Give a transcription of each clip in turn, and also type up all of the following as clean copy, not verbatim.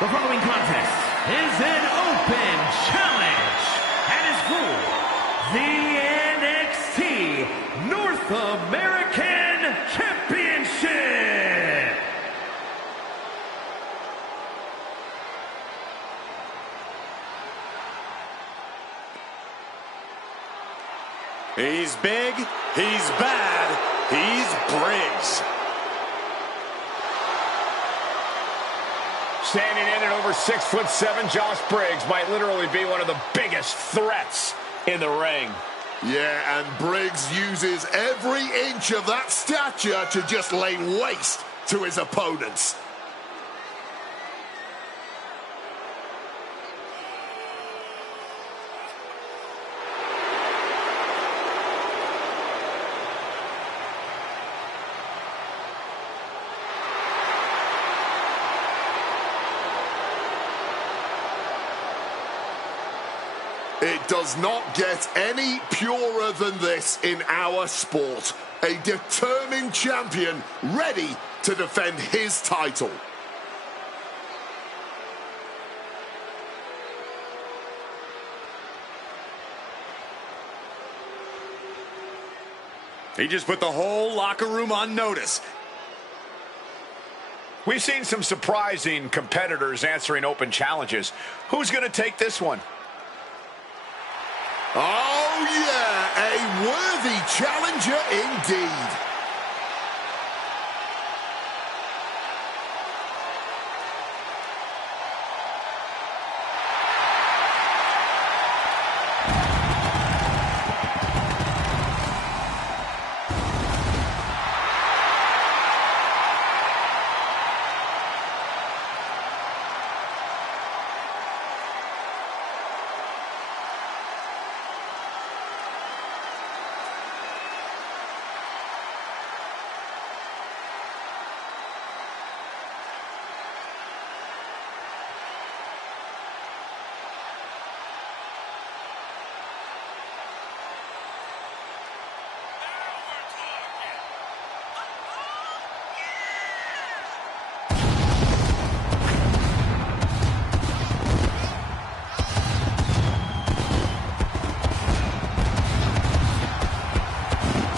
The following contest is an open challenge and is for the NXT North American Championship. He's big, he's bad, he's Briggs. Standing in at over 6'7", Josh Briggs might literally be one of the biggest threats in the ring. Yeah, and Briggs uses every inch of that stature to just lay waste to his opponents. It does not get any purer than this in our sport. A determined champion ready to defend his title. He just put the whole locker room on notice. We've seen some surprising competitors answering open challenges. Who's going to take this one? Oh, yeah, a worthy challenger indeed.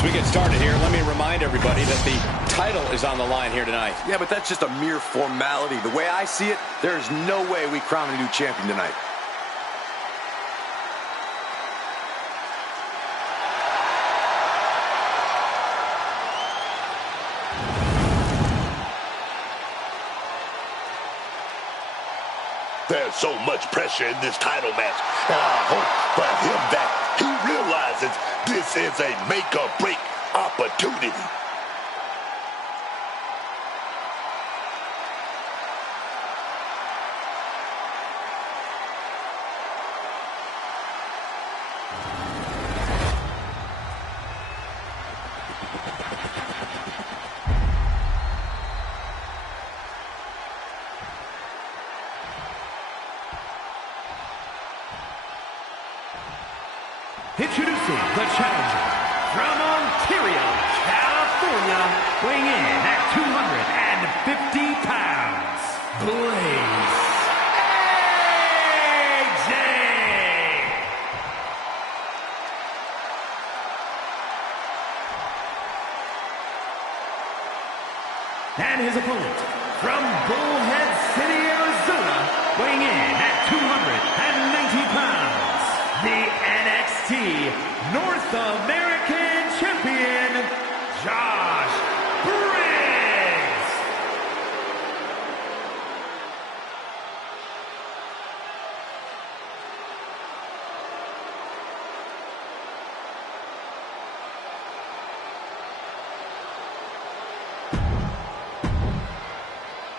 We get started here. Let me remind everybody that the title is on the line here tonight. Yeah, but that's just a mere formality. The way I see it, there's no way we crown a new champion tonight. There's so much pressure in this title match, and I hope for him that he realizes this is a make-or-break opportunity. Introducing the challenger from Ontario, California, weighing in at 250 pounds, Blaze AJ. And his opponent from Bullhead City, Arizona, weighing in at 290 pounds, the NXT North American Champion, Josh Briggs.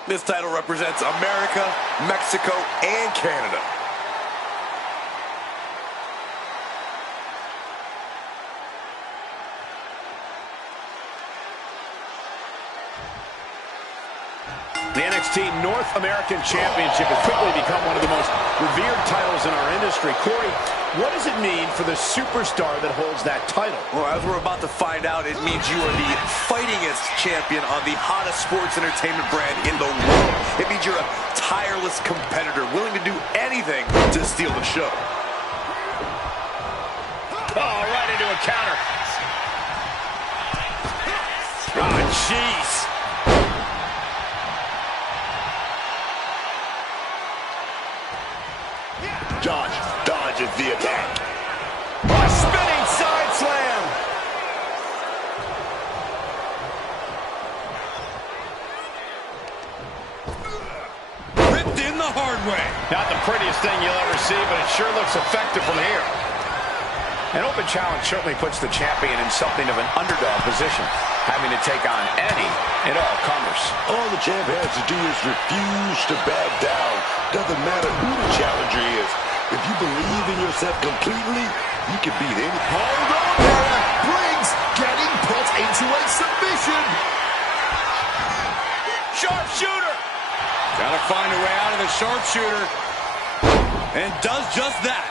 This title represents America, Mexico, and Canada. The NXT NXT North American Championship has quickly become one of the most revered titles in our industry. Corey, what does it mean for the superstar that holds that title? Well, as we're about to find out, it means you are the fightingest champion on the hottest sports entertainment brand in the world. It means you're a tireless competitor, willing to do anything to steal the show. Oh, right into a counter. Oh, jeez. Josh dodges the attack. A spinning side slam. Ripped in the hard way. Not the prettiest thing you'll ever see, but it sure looks effective from here. An open challenge certainly puts the champion in something of an underdog position, having to take on any and all comers. All the champ has to do is refuse to back down. Doesn't matter who the challenger is. If you believe in yourself completely, you can beat any. Hold on there. Briggs getting put into a submission. Sharpshooter. Gotta find a way out of the sharpshooter. And does just that.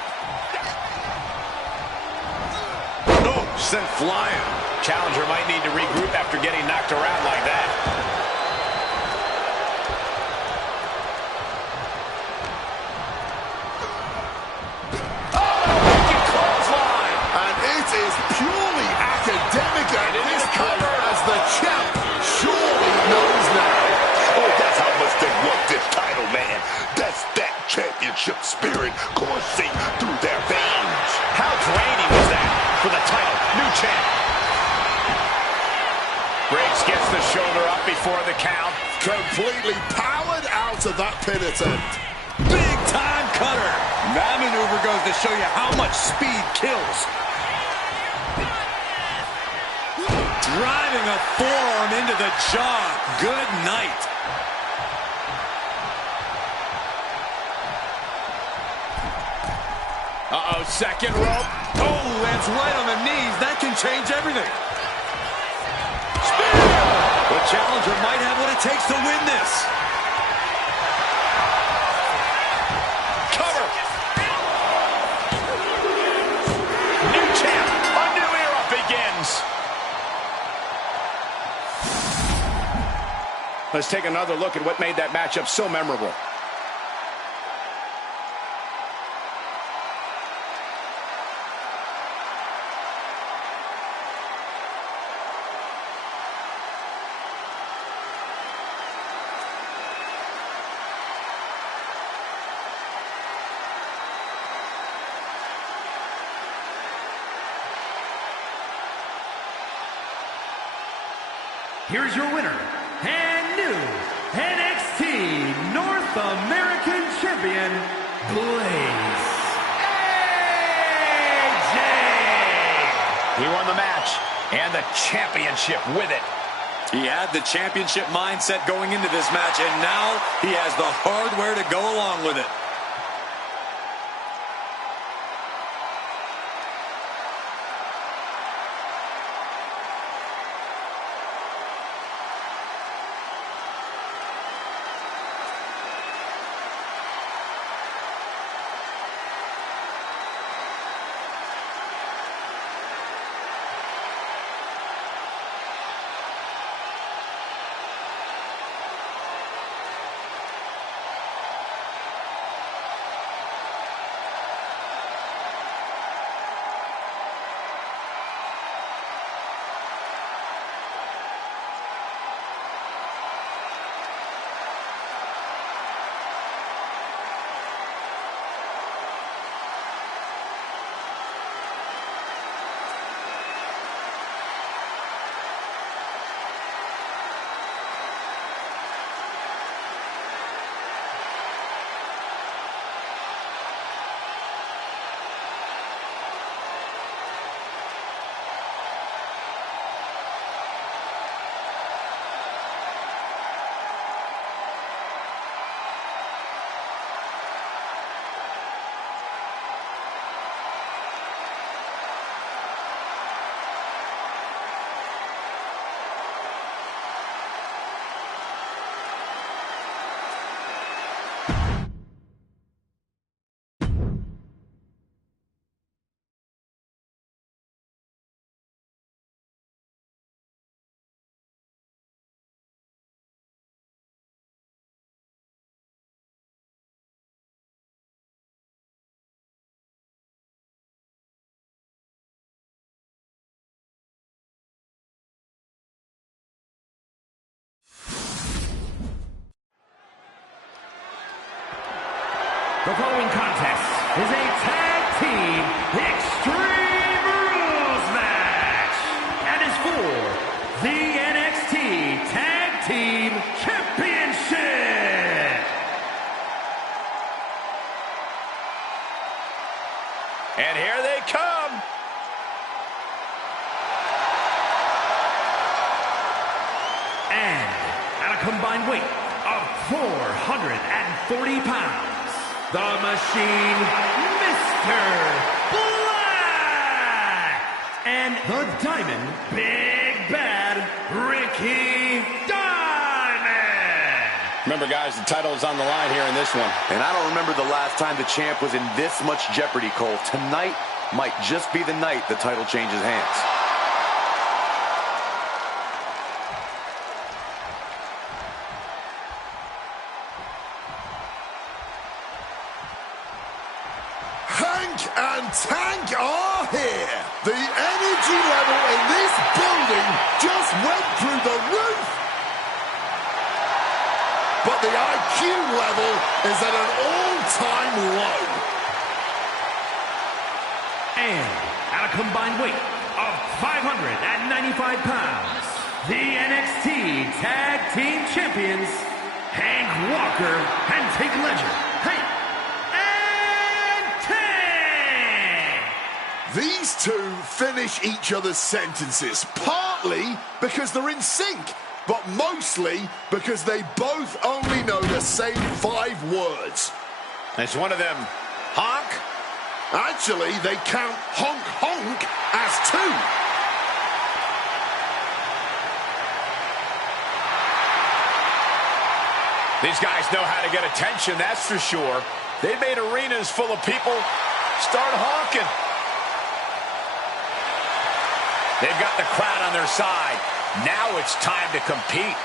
Oh, sent flying. Challenger might need to regroup after getting knocked around like that. Purely academic at this point, as the champ surely knows now. Oh, that's how much they want this title, man. That's that championship spirit coursing through their veins. How draining was that for the title? New champ. Briggs gets the shoulder up before the count. Completely powered out of that pin attempt. Big time cutter. That maneuver goes to show you how much speed kills. Driving a forearm into the jaw. Good night. Uh-oh, second rope. Oh, lands right on the knees. That can change everything. Spear! The challenger might have what it takes to win this. Cover. New champ. A new era begins. Let's take another look at what made that matchup so memorable. Here's your winner, and new NXT North American Champion, Blaze AJ. He won the match and the championship with it. He had the championship mindset going into this match, and now he has the hardware to go along with it. The following contest is a tag team extreme rules match and is for the NXT Tag Team Championship. And here they come. And at a combined weight of 440 pounds, the Machine, Mr. Black, and the Diamond, Big Bad Ricky Diamond. Remember, guys, the title is on the line here in this one. And I don't remember the last time the champ was in this much jeopardy, Cole. Tonight might just be the night the title changes hands. Hank and Tank are here. The energy level in this building just went through the roof. But the IQ level is at an all-time low. And at a combined weight of 595 pounds, the NXT Tag Team Champions, Hank Walker and Tank Ledger. Hank and Tank! These two finish each other's sentences, partly because they're in sync, but mostly because they both only know the same 5 words. It's one of them, honk. Actually, they count honk honk as 2. These guys know how to get attention, that's for sure. They made arenas full of people start honking. They've got the crowd on their side. Now it's time to compete.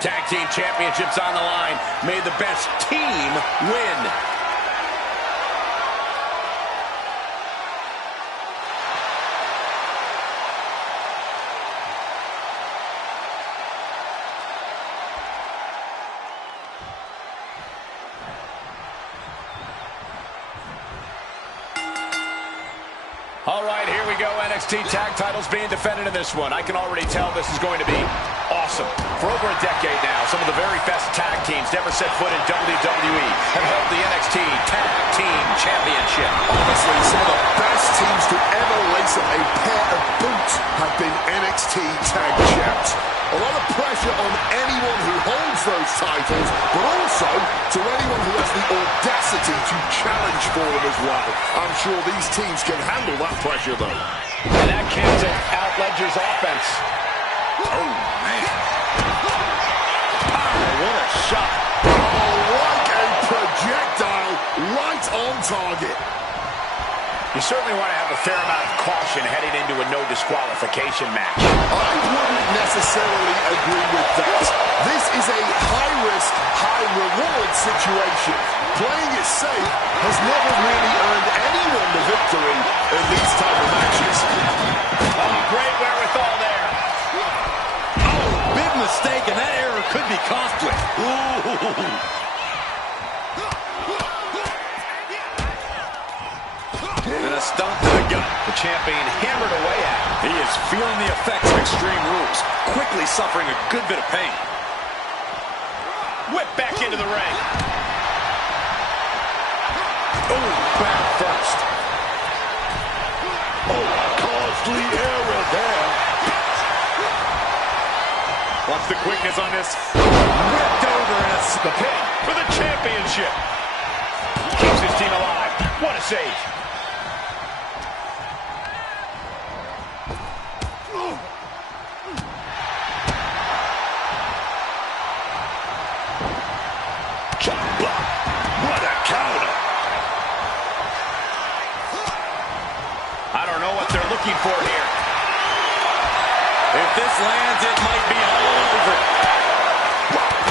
Tag Team Championships on the line. May the best team win. All right, here we go. NXT tag titles being defended in this one. I can already tell this is going to be awesome. For over a decade now, some of the very best tag teams to ever set foot in WWE have held the NXT Tag Team Championship. Honestly, some of the best teams to ever lace up a pair of boots have been NXT Tag Champs. A lot of pressure on anyone who holds those titles, but also to anyone who has the audacity to challenge for them as well. I'm sure these teams can handle that pressure, though. And that cancels out Ledger's offense. Oh, man. What a shot. Oh, like a projectile right on target. You certainly want to have a fair amount of caution heading into a no disqualification match. I wouldn't necessarily agree with that. This is a high-risk, high-reward situation. Playing it safe has never really earned anyone the victory in these type of matches. Oh, great wherewithal there. Oh, big mistake, and that error could be costly. Ooh. And a stomp to the gut. The champion hammered away at him. He is feeling the effects of Extreme Rules, quickly suffering a good bit of pain. Whip back into the ring. Oh, back first. Oh, costly error there. Watch the quickness on this. Whipped over, and it's the pin for the championship. Keeps his team alive. What a save. What a counter. I don't know what they're looking for here. If this lands, it might be all over.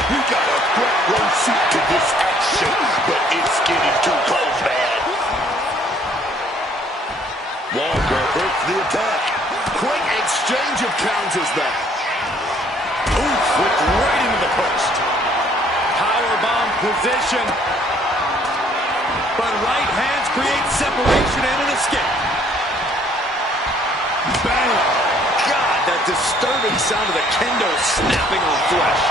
We got a front row seat to this action, but it's getting too close, man. Walker hurts the attack. Quick exchange of counters there. Oof, whipped right into the post. Powerbomb position. But right hands create separation and an escape. Bang! God, that disturbing sound of the kendo snapping on flesh.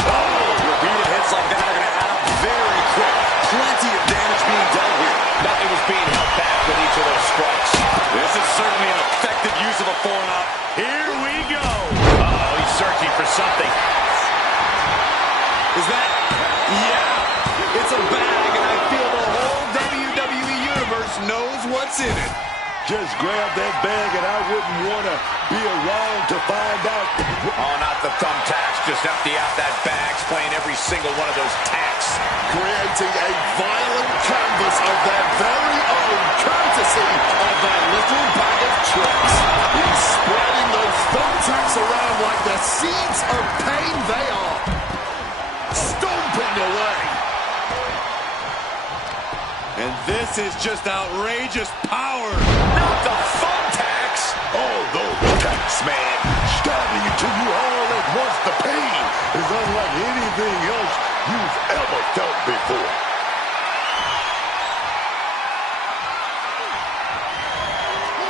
Oh, repeated hits like that are going to add up very quick. Plenty of damage being dealt here. Nothing was being held back with each of those strikes. This is certainly an effective use of a forearm. Here we go. Uh-oh, he's searching for something. Is that? Yeah, it's a bag, and I feel the whole WWE Universe knows what's in it. Just grab that bag, and I wouldn't want to be around to find out. Oh, not the thumbtacks. Just empty out that bag, playing every single one of those tacks. Creating a violent canvas of their very own, courtesy of their little bag of tricks. He's spreading those thumbtacks around like the seeds of pain they are. Stomping away. And this is just outrageous power. Not the thumbtacks. Oh, those attacks, man. Stabbing into you all at once. The pain is unlike anything else you've ever felt before.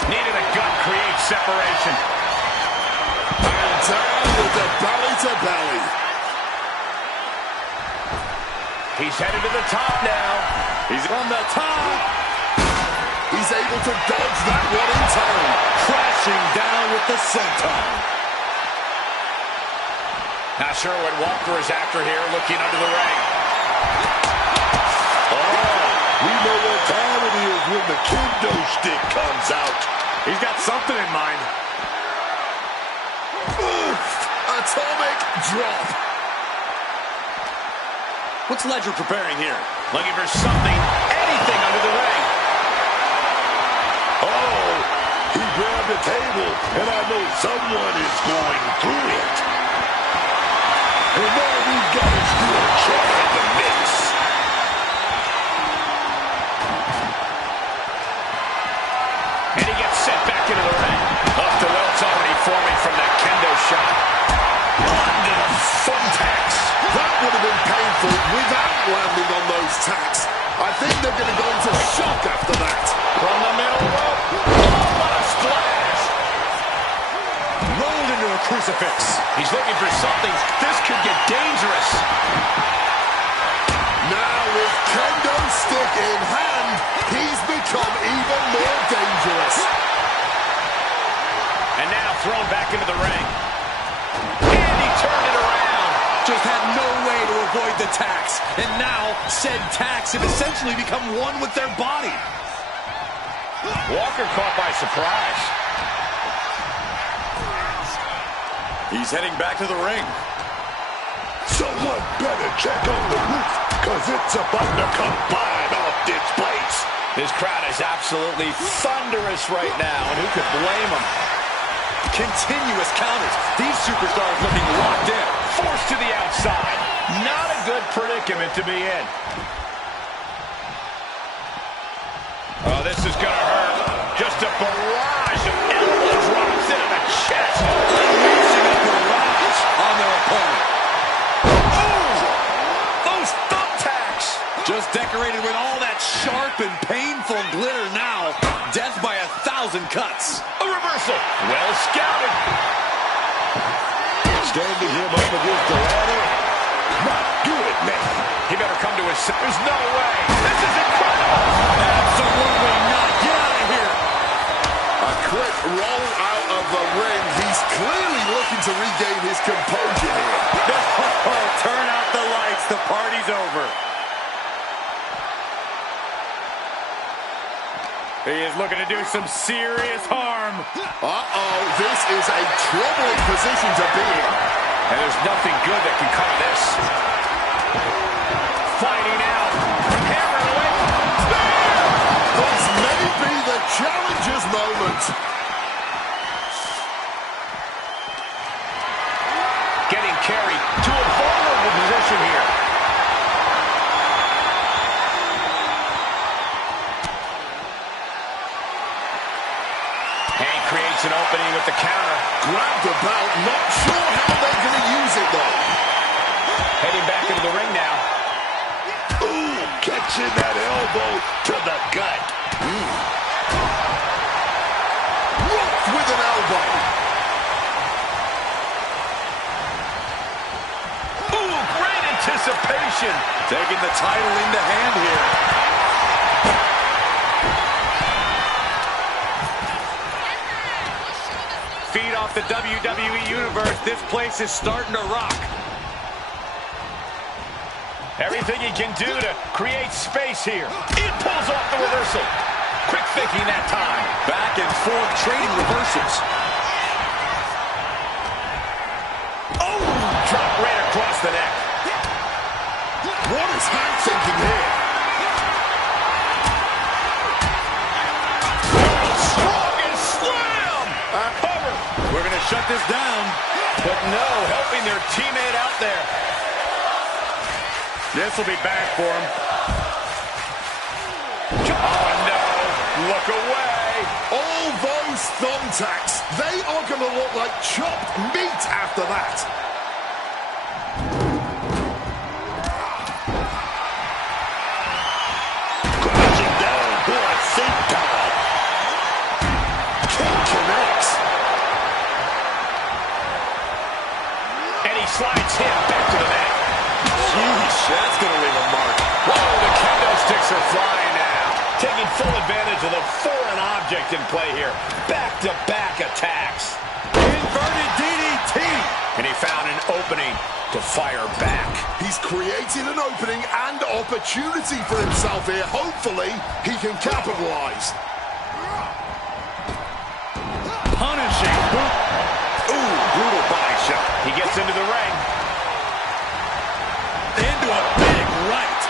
Needed a gut, create separation. And down with the belly to belly. He's headed to the top now. He's from the top. He's able to dodge that one in time. Crashing down with the senton. Not sure what Walker is after here, looking under the ring. Oh, we know what time it is when the kendo stick comes out. He's got something in mind. Oof! Atomic drop. What's Ledger preparing here? Looking for something, anything under the ring. Oh, he grabbed the table, and I know someone is going through it. And now we've got a steel chair in the mix. And he gets sent back into the ring. Off the welts already forming from that kendo shot. Onto the thumbtacks. That would have been painful without landing on those tacks. I think they're going to go into shock after that. From the middle rope. Oh, what a splash. Rolled into a crucifix. He's looking for something. This could get dangerous. Now with kendo stick in hand, he's become even more dangerous. And now thrown back into the ring. And he turned it around. Just had no way to avoid the tacks. And now, said tacks have essentially become one with their body. Walker caught by surprise. He's heading back to the ring. Someone better check on the roof, because it's about to combine off this place. This crowd is absolutely thunderous right now, and who could blame them? Continuous counters. These superstars looking locked in. Forced to the outside. Not a good predicament to be in. Oh, this is going to hurt. Just a barrage of elbow drops into the chest. Unleashing a barrage on their opponent. Oh! Those thumbtacks! Just decorated with all that sharp and painful glitter now. Death by 1,000 cuts. A reversal. Well scouted. Standing him up against the ladder. Not good, man. He better come to his... There's no way. This is incredible. Absolutely not. Get out of here. A quick roll out of the ring. He's clearly looking to regain his composure here. Oh, turn out the lights. The party's over. He is looking to do some serious harm. Uh-oh, this is a troubling position to be in. And there's nothing good that can come of this. Fighting out. Hammered away. This may be the challenger's moment. Getting carried to a vulnerable submission here. And he creates an opening with the counter. Grab the belt. Not sure how they're going to use it, though. Heading back into the ring now. Ooh, catching that elbow to the gut. Rocked with an elbow. Ooh, great anticipation. Taking the title into hand here. Feed off the WWE Universe. This place is starting to rock. Everything he can do to create space here. It pulls off the reversal. Quick thinking that time. Back and forth trading reversals. Oh, drop right across the neck. What is Hank thinking here? Strong and slam. Cover. We're going to shut this down. But no, helping their teammate out there. This will be bad for him. Oh, no. Look away. All those thumbtacks, they are going to look like chopped meat after that. Crashing down for a senton. Kick connects. And he slides him back to the mat. Sheesh, that's going to leave a mark. Whoa, the kendo sticks are flying now. Taking full advantage of the foreign object in play here. Back-to-back attacks. Inverted DDT. And he found an opening to fire back. He's created an opening and opportunity for himself here. Hopefully, he can capitalize. Punishing. Ooh, brutal body shot. He gets into the ring. Into a big right.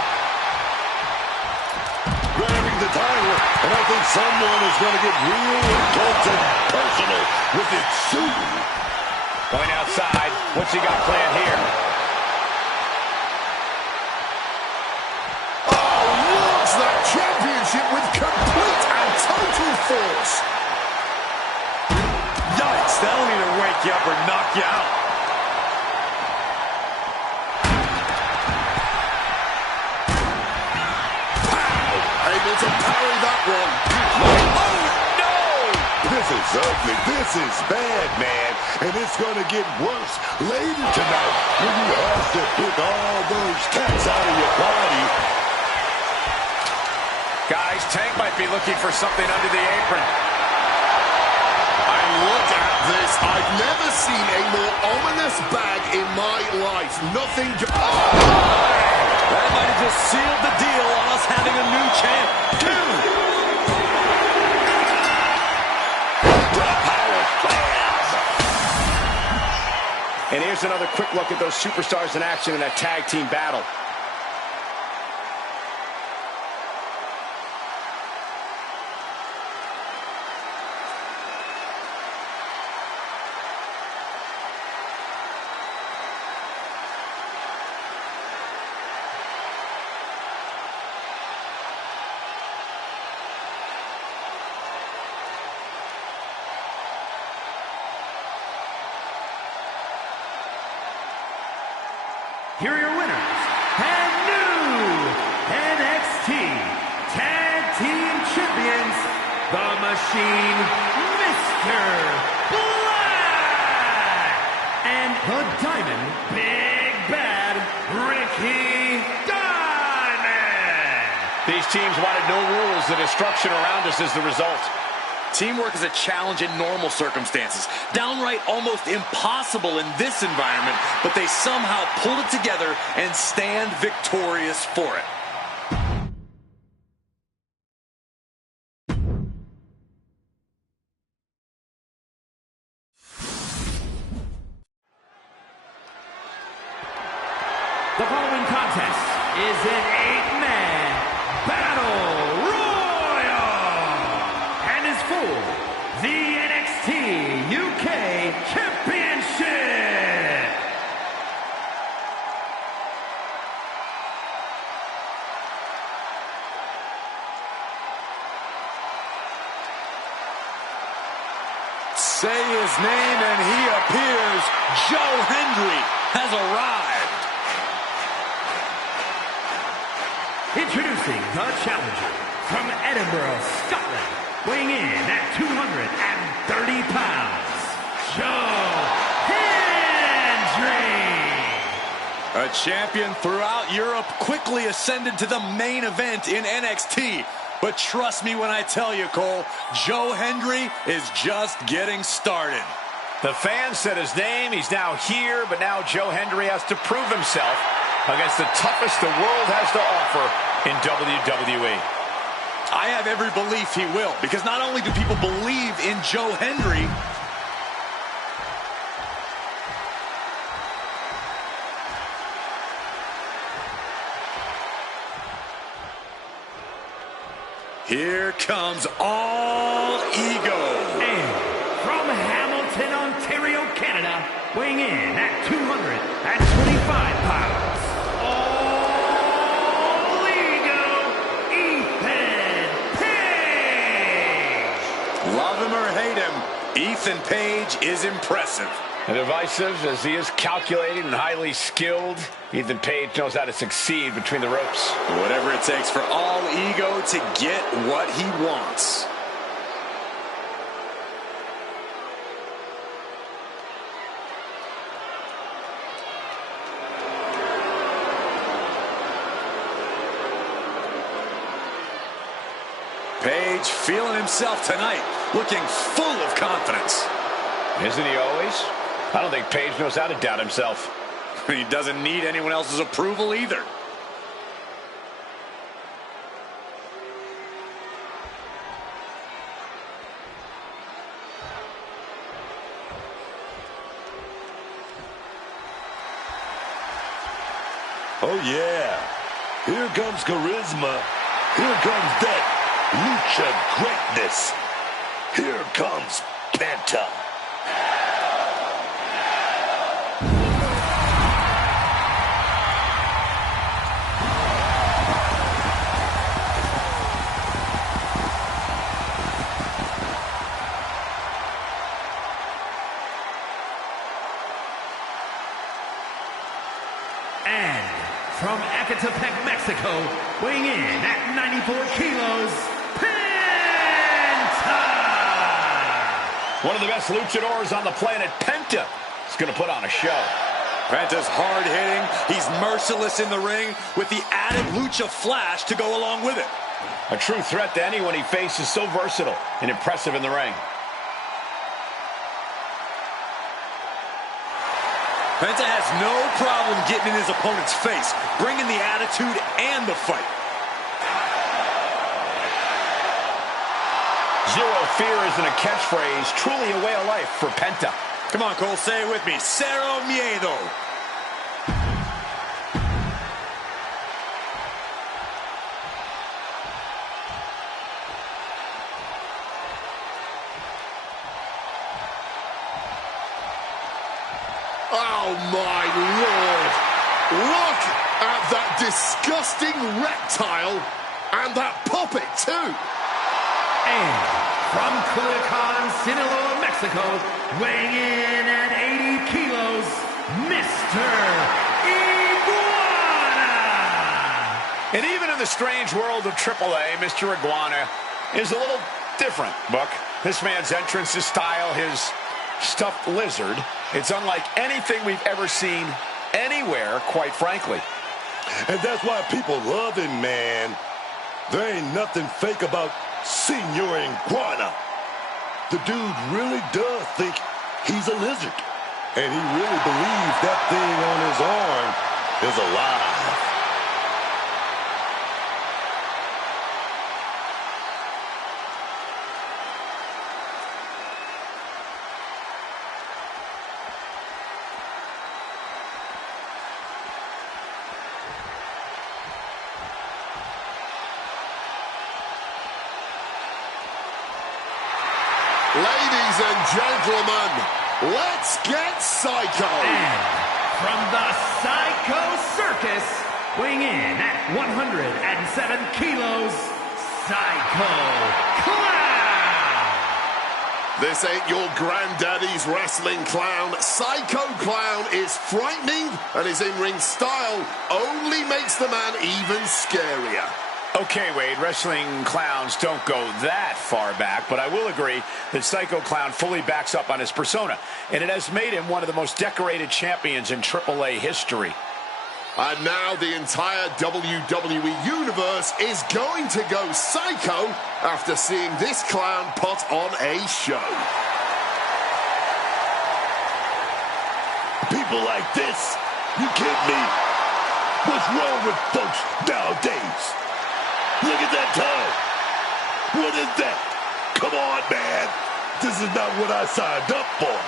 Grabbing the title, and I think someone is going to get real intense and personal with it soon. Going outside. What's he got planned here? Oh, launch that championship with complete and total force. Yikes, that'll either wake you up or knock you out. Able to parry that one. Oh, no! This is ugly. This is bad, man. And it's going to get worse later tonight when you have to pick all those cats out of your body. Guys, Tank might be looking for something under the apron. And look at this. I've never seen a more ominous bag in my life. Nothing. That might have just sealed the deal on us having a new champ. And here's another quick look at those superstars in action in that tag team battle. Here are your winners, and new NXT Tag Team Champions, The Machine, Mr. Black, and the Diamond, Big Bad Ricky Diamond. These teams wanted no rules. The destruction around us is the result. Teamwork is a challenge in normal circumstances. Downright almost impossible in this environment, but they somehow pulled it together and stand victorious for it. The following contest is an 8-man battle royal and is for the NXT UK Championship. he appears. Joe Hendry has arrived. Introducing the challenger from Edinburgh, Scotland, weighing in at 230 pounds, Joe Hendry. A champion throughout Europe, quickly ascended to the main event in NXT. But trust me when I tell you, Cole, Joe Hendry is just getting started. The fans said his name, he's now here, but now Joe Hendry has to prove himself against the toughest the world has to offer in WWE. I have every belief he will, because not only do people believe in Joe Hendry, here comes All Ego. And from Hamilton, Ontario, Canada, weighing in at 225 pounds, All Ego, Ethan Page. Love him or hate him, Ethan Page is impressive. And divisive as he is, calculated and highly skilled, Ethan Page knows how to succeed between the ropes. Whatever it takes for All Ego to get what he wants. Page feeling himself tonight, looking full of confidence. Isn't he always? I don't think Page knows how to doubt himself. He doesn't need anyone else's approval either. Oh, yeah. Here comes charisma. Here comes that lucha greatness. Here comes Penta. And from Ecatepec, Mexico, weighing in at 94 kilos, Penta! One of the best luchadors on the planet, Penta, is going to put on a show. Penta's hard-hitting. He's merciless in the ring with the added lucha flash to go along with it. A true threat to anyone he faces, so versatile and impressive in the ring. Penta has no problem getting in his opponent's face, bringing the attitude and the fight. Zero fear isn't a catchphrase, truly a way of life for Penta. Come on, Cole, say it with me. Cero miedo. Oh, my Lord. Look at that disgusting reptile and that puppet, too. And from Culiacan, Sinaloa, Mexico, weighing in at 80 kilos, Mr. Iguana! And even in the strange world of AAA, Mr. Iguana is a little different, Buck. This man's entrance, his style, his stuffed lizard, it's unlike anything we've ever seen anywhere, quite frankly. And that's why people love him, man. There ain't nothing fake about Senor Iguana. The dude really does think he's a lizard. And he really believes that thing on his arm is alive. Ladies and gentlemen, let's get psycho. And from the Psycho Circus, weighing in at 107 kilos, Psycho Clown! This ain't your granddaddy's wrestling clown. Psycho Clown is frightening, and his in-ring style only makes the man even scarier. Okay, Wade, wrestling clowns don't go that far back, but I will agree that Psycho Clown fully backs up on his persona, and it has made him one of the most decorated champions in AAA history. And now the entire WWE Universe is going to go psycho after seeing this clown put on a show. People like this? You kidding me? What's wrong with folks nowadays? Look at that tongue. What is that? Come on, man. This is not what I signed up for.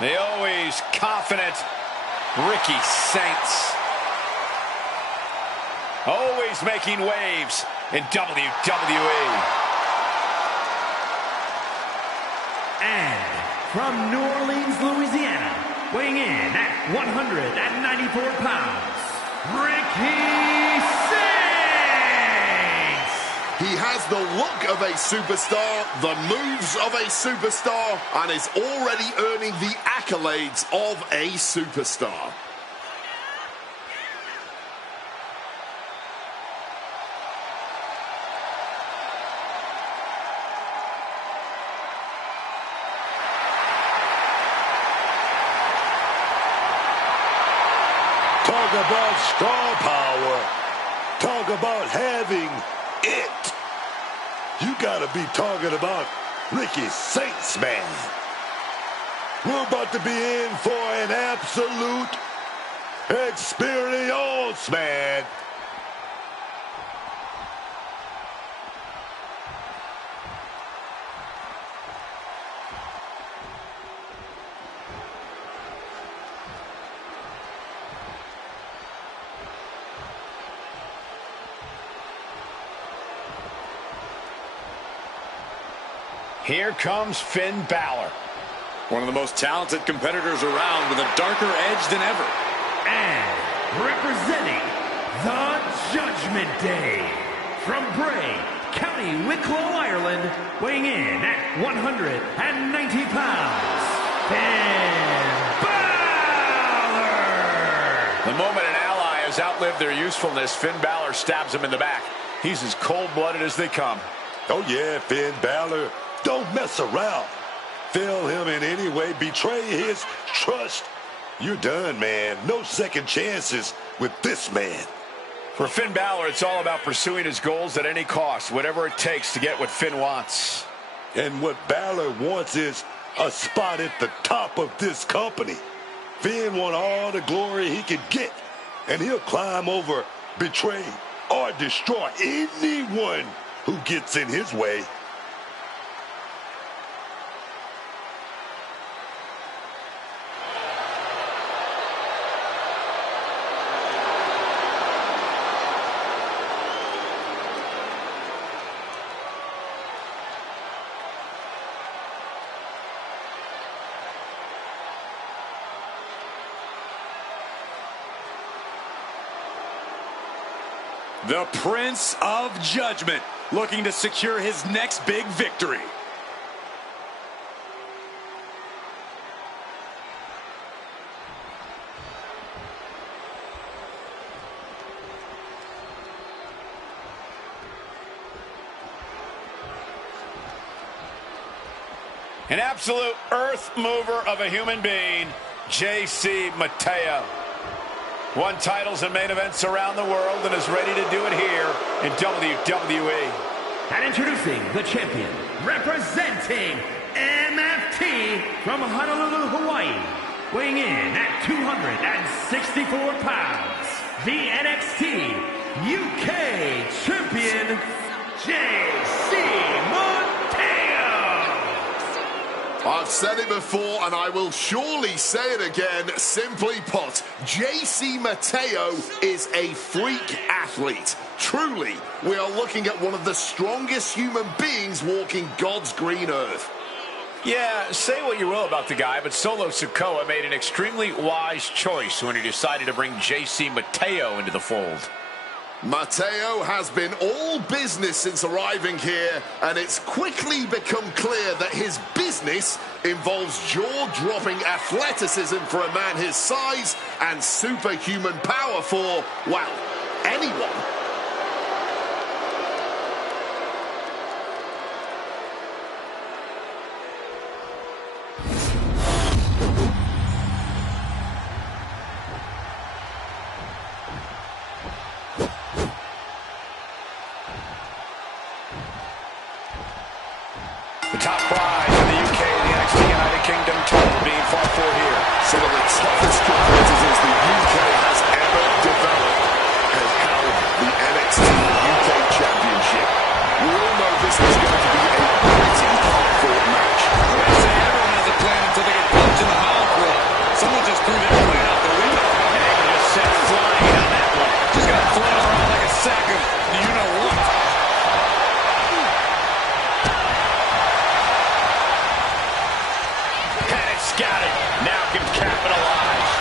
The always confident Ricky Saints. Always making waves in WWE. And from New Orleans, Louisiana, weighing in at 194 pounds, Ricky Saints! He has the look of a superstar, the moves of a superstar, and is already earning the accolades of a superstar. Talk about star power. Talk about having it. You gotta be talking about Ricky Saints, man. We're about to be in for an absolute experience, man. Here comes Finn Balor. One of the most talented competitors around with a darker edge than ever. And representing the Judgment Day, from Bray, County Wicklow, Ireland, weighing in at 190 pounds, Finn Balor! The moment an ally has outlived their usefulness, Finn Balor stabs him in the back. He's as cold-blooded as they come. Oh, yeah, Finn Balor. Don't mess around. Fail him in any way. Betray his trust. You're done, man. No second chances with this man. For Finn Balor, it's all about pursuing his goals at any cost, whatever it takes to get what Finn wants. And what Balor wants is a spot at the top of this company. Finn wants all the glory he can get, and he'll climb over, betray, or destroy anyone who gets in his way. The Prince of Judgment, looking to secure his next big victory. An absolute earth mover of a human being, J.C. Mateo. Won titles and main events around the world and is ready to do it here in WWE. And introducing the champion, representing MFT from Honolulu, Hawaii, weighing in at 264 pounds, the NXT UK champion, J.C. Mateo. I've said it before, and I will surely say it again. Simply put, J.C. Mateo is a freak athlete. Truly, we are looking at one of the strongest human beings walking God's green earth. Yeah, say what you will about the guy, but Solo Sikoa made an extremely wise choice when he decided to bring JC Mateo into the fold. Mateo has been all business since arriving here, and it's quickly become clear that his business involves jaw-dropping athleticism for a man his size and superhuman power for, well, anyone. The top prize in the UK, the Nxt United Kingdom title being fought for here. Some of the toughest competitors the UK has ever developed have held the NXT UK Championship. We all know this was going to be a pretty hard-fought match. They say everyone has a plan until they get punched in the mouth. Well, someone just threw their plan out the window. And they were just set flying on that one. Just got thrown around like a sack of you-know-what. Got it. Now can capitalize.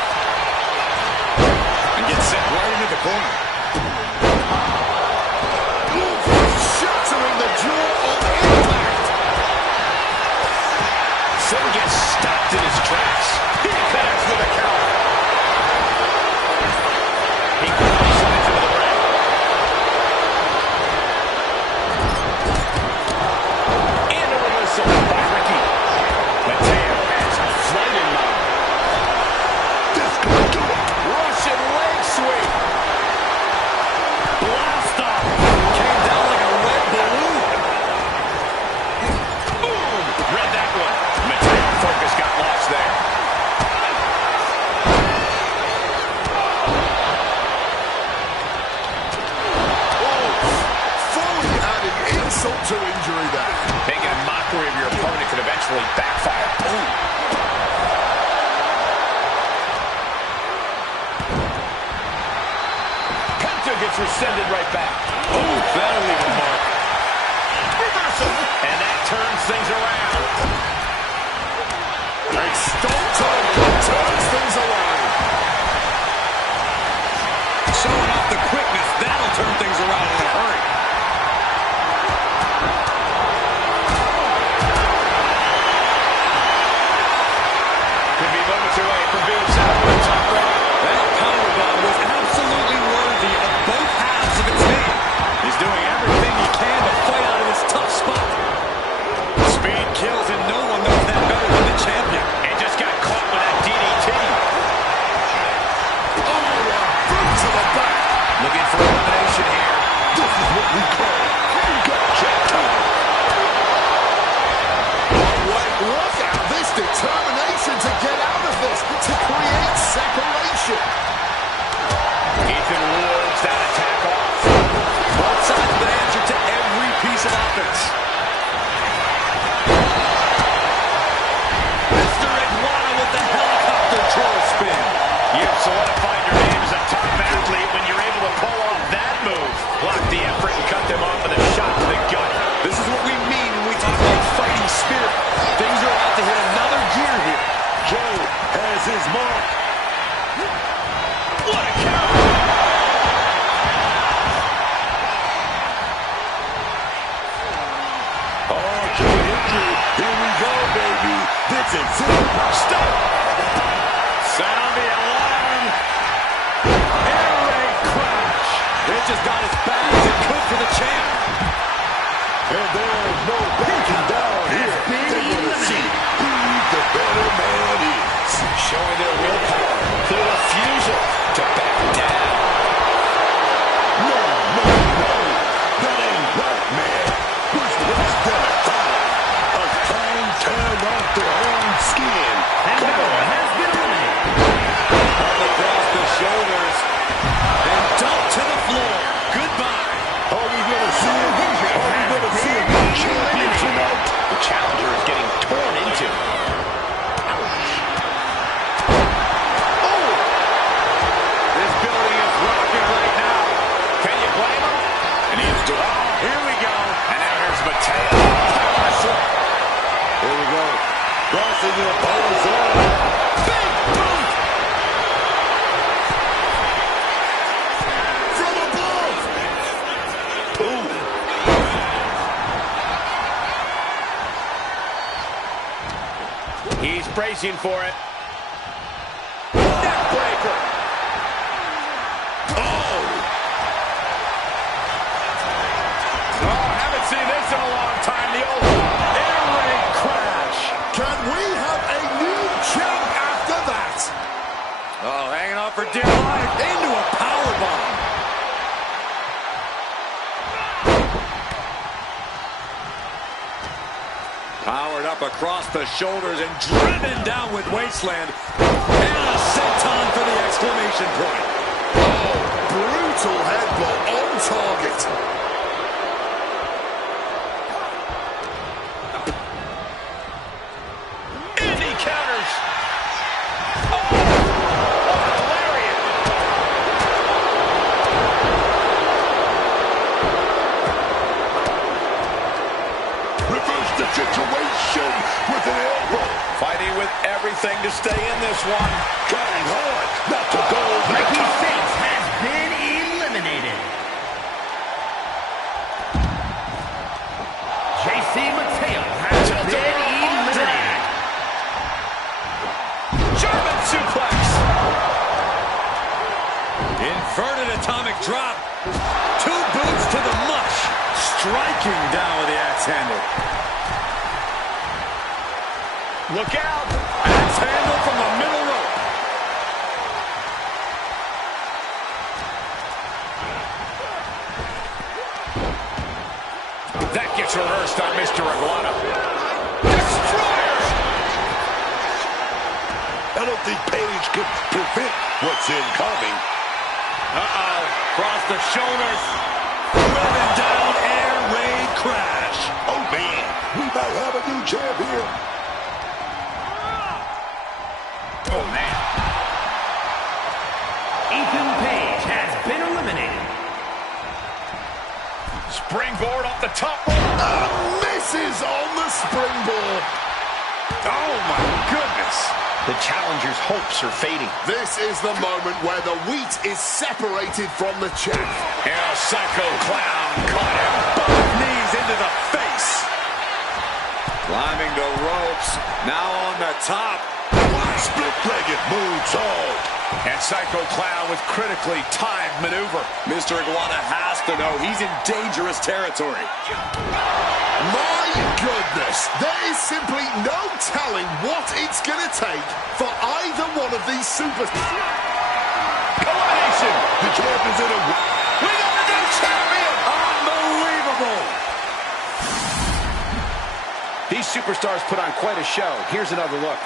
And get set right into the corner. Shattering the jaw on impact. Sin gets stopped in his tracks. He connects with a counter. He quickly slides into the ring. And a reversal by Ricky. Mateo has a flight in mind. Russian leg sweep. Blast off. Came down like a red balloon. Boom! Read that one. Mateo focus got lost there. Fully adding insult to injury there. Making a mockery of your opponent could eventually backfire. Penta gets rescinded right back. Oh, that'll leave a mark. Reversal. And that turns things around. A stone turns things around. Showing off the quickness, that'll turn things around in a hurry. Could be moments away from being set up for the top rope. That powerbomb was absolutely worthy of both halves of its name. He's doing everything he can to fight out of this tough spot. Speed kills, and no one knows that better than the champion. And just got caught with that DDT. Oh, a boot to the back. Looking for elimination here. This is what we call gotcha time. Wait, look at this determination to get out of this, to create separation. Ethan wards that attack off. Both sides have an answer to every piece of offense. Mr. Iguana with the helicopter troll spin. You've solidified your name as a top athlete when you're able to pull off that move. Block the effort and cut them off with a shot to the gut. This is what we mean when we talk about fighting spirit. Things are about to hit another gear here. Joe has his mark. What a count! Oh, Joe injury. Here we go, baby. This is it. Stop! Sound the alarm! Air raid crash! It just got as bad as it could for the champ. And there's no backing down here. They want to see who the better man is. Showing their willpower, their refusal to back down. No, no, no. That ain't right, man. Which one's gonna die? A clown tearing off their own skin. And Come now, Bracing for it. Neckbreaker. Oh! Oh, haven't seen this in a long time. The old air raid crash. Can we have a new champ after that? Oh, hanging on for dear life into a powerbomb. Powered up across the shoulders and driven down with Wasteland. And a senton for the exclamation point. Oh, brutal headbutt on target. And he counters. Oh, what a lariat. Reverse the situation with an elbow. Fighting with everything to stay in this one. Going hard, not to go. Ricky Spinks has been eliminated. JC Mateo has been eliminated. German suplex. Inverted atomic drop. 2 boots to the mush. Striking down with the axe handle. Look out. Axe handle from the middle rope. That gets reversed on Mr. Iguana. Destroyer. I don't think Paige could prevent what's incoming. Uh-oh. Cross the shoulders. Driven down, air raid crash. Oh, man, we might have a new champ here. Oh, man. Ethan Page has been eliminated. Springboard off the top rope. Misses on the springboard. Oh, my goodness. The challenger's hopes are fading. This is the moment where the wheat is separated from the chaff. El Psycho Clown caught him. Both knees into the face. Climbing the ropes. Now on the top. Split-legged moonsault. And Psycho Clown with critically timed maneuver. Mr. Iguana has to know he's in dangerous territory. My goodness, there is simply no telling what it's going to take for either one of these superstars. Elimination. The champ is in a... We got a new champion. Unbelievable. These superstars put on quite a show. Here's another look.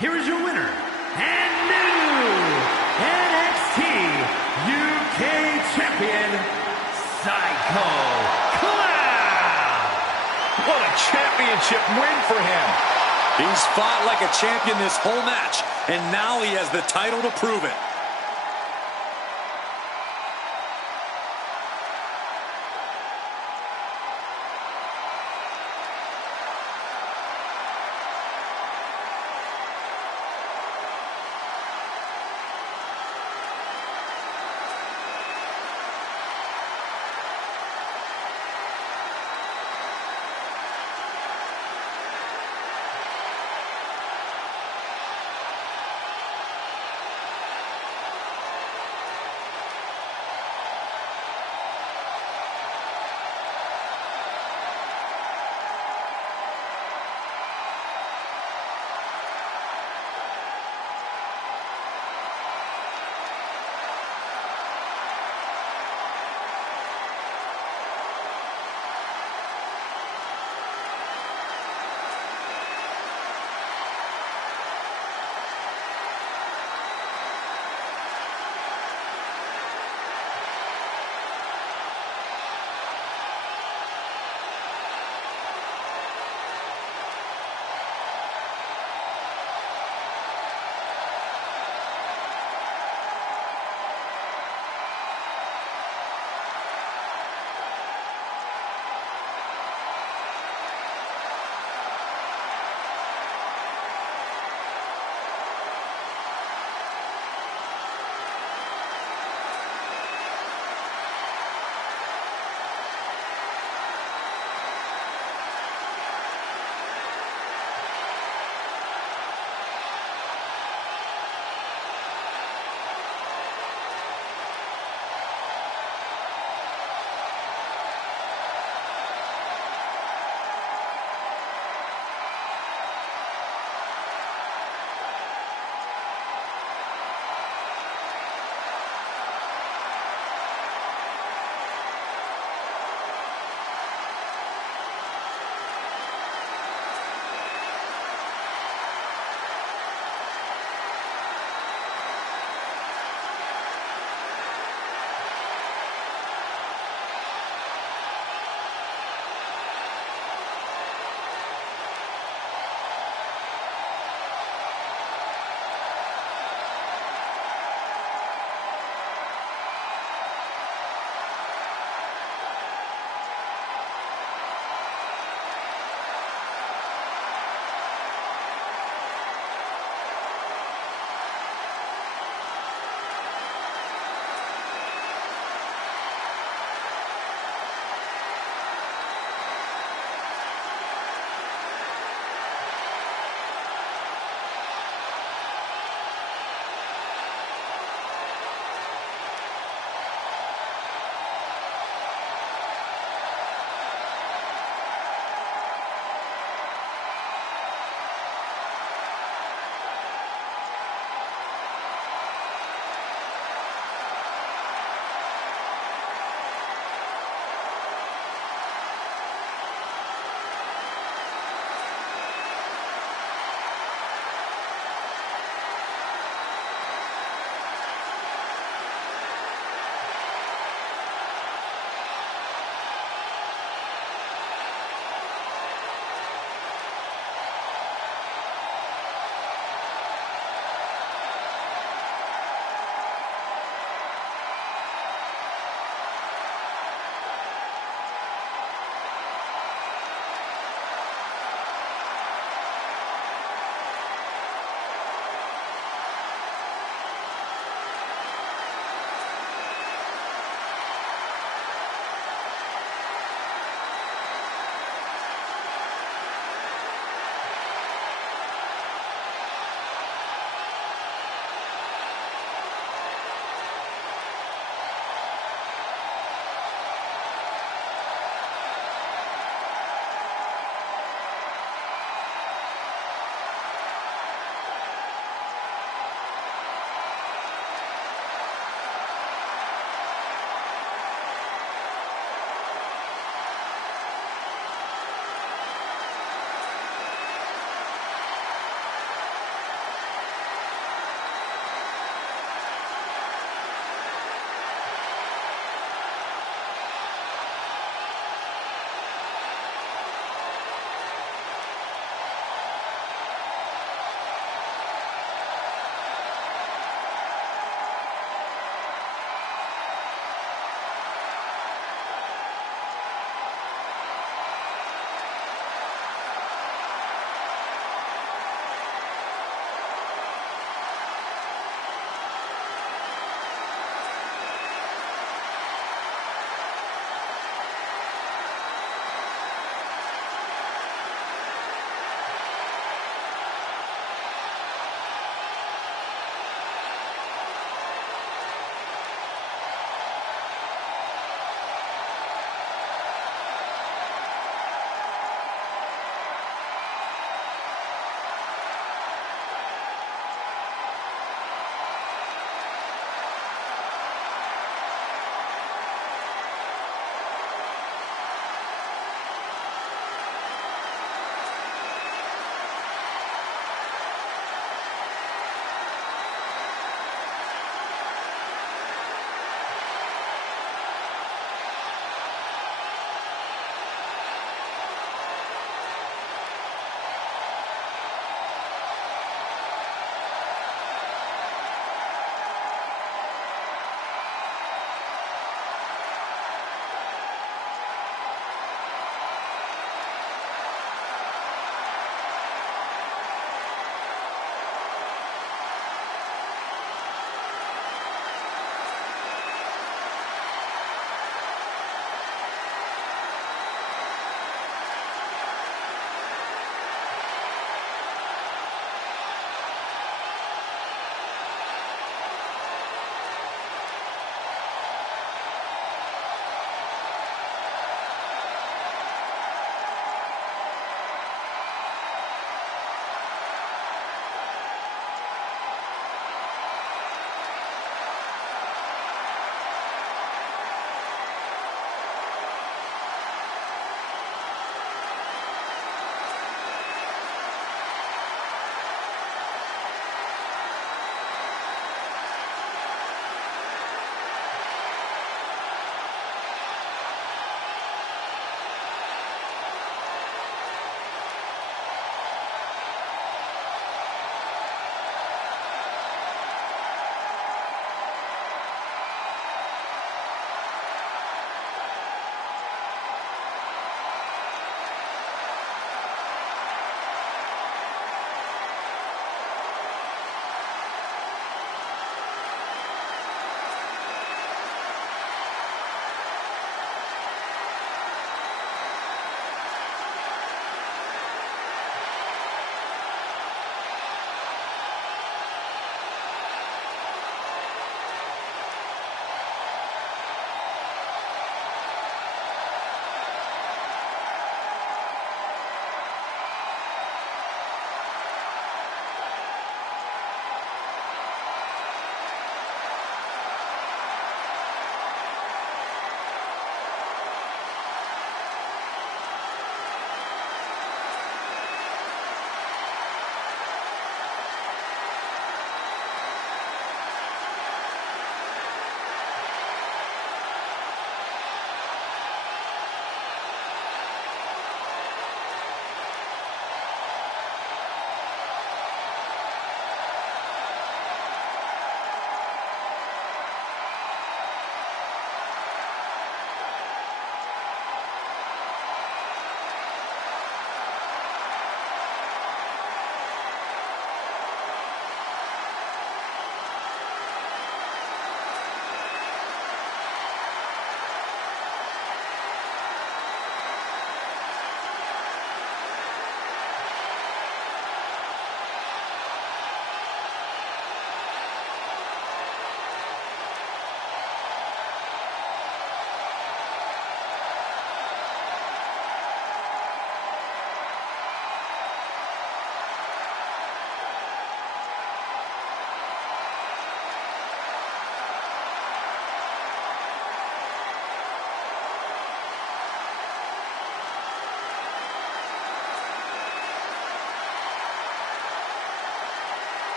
Here is your winner, and new NXT UK champion, Psycho Clown. What a championship win for him. He's fought like a champion this whole match, and now he has the title to prove it.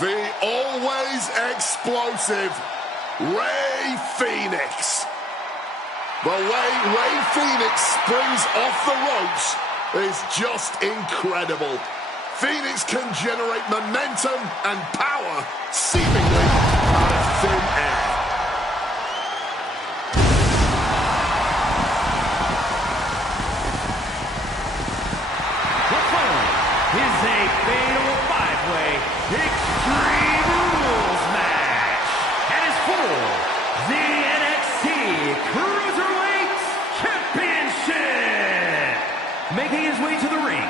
The always explosive Rey Fenix. The way Rey Fenix springs off the ropes is just incredible. Fenix can generate momentum and power seemingly out of thin air. The following is a fatal five-way Extreme Rules match and is for the NXT Cruiserweight Championship. Making his way to the ring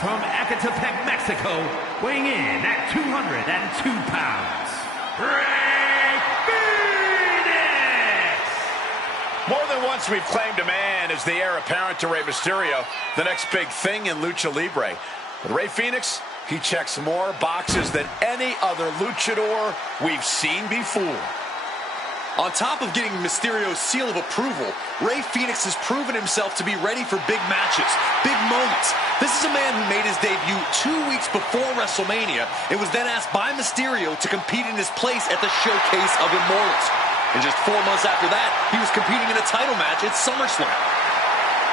from Ecatepec, Mexico, weighing in at 202 pounds, Rey Fenix! More than once we've claimed a man as the heir apparent to Rey Mysterio, the next big thing in Lucha Libre. But Rey Fenix, he checks more boxes than any other luchador we've seen before. On top of getting Mysterio's seal of approval, Rey Fenix has proven himself to be ready for big matches, big moments. This is a man who made his debut 2 weeks before WrestleMania and was then asked by Mysterio to compete in his place at the Showcase of Immortals. And just 4 months after that, he was competing in a title match at SummerSlam.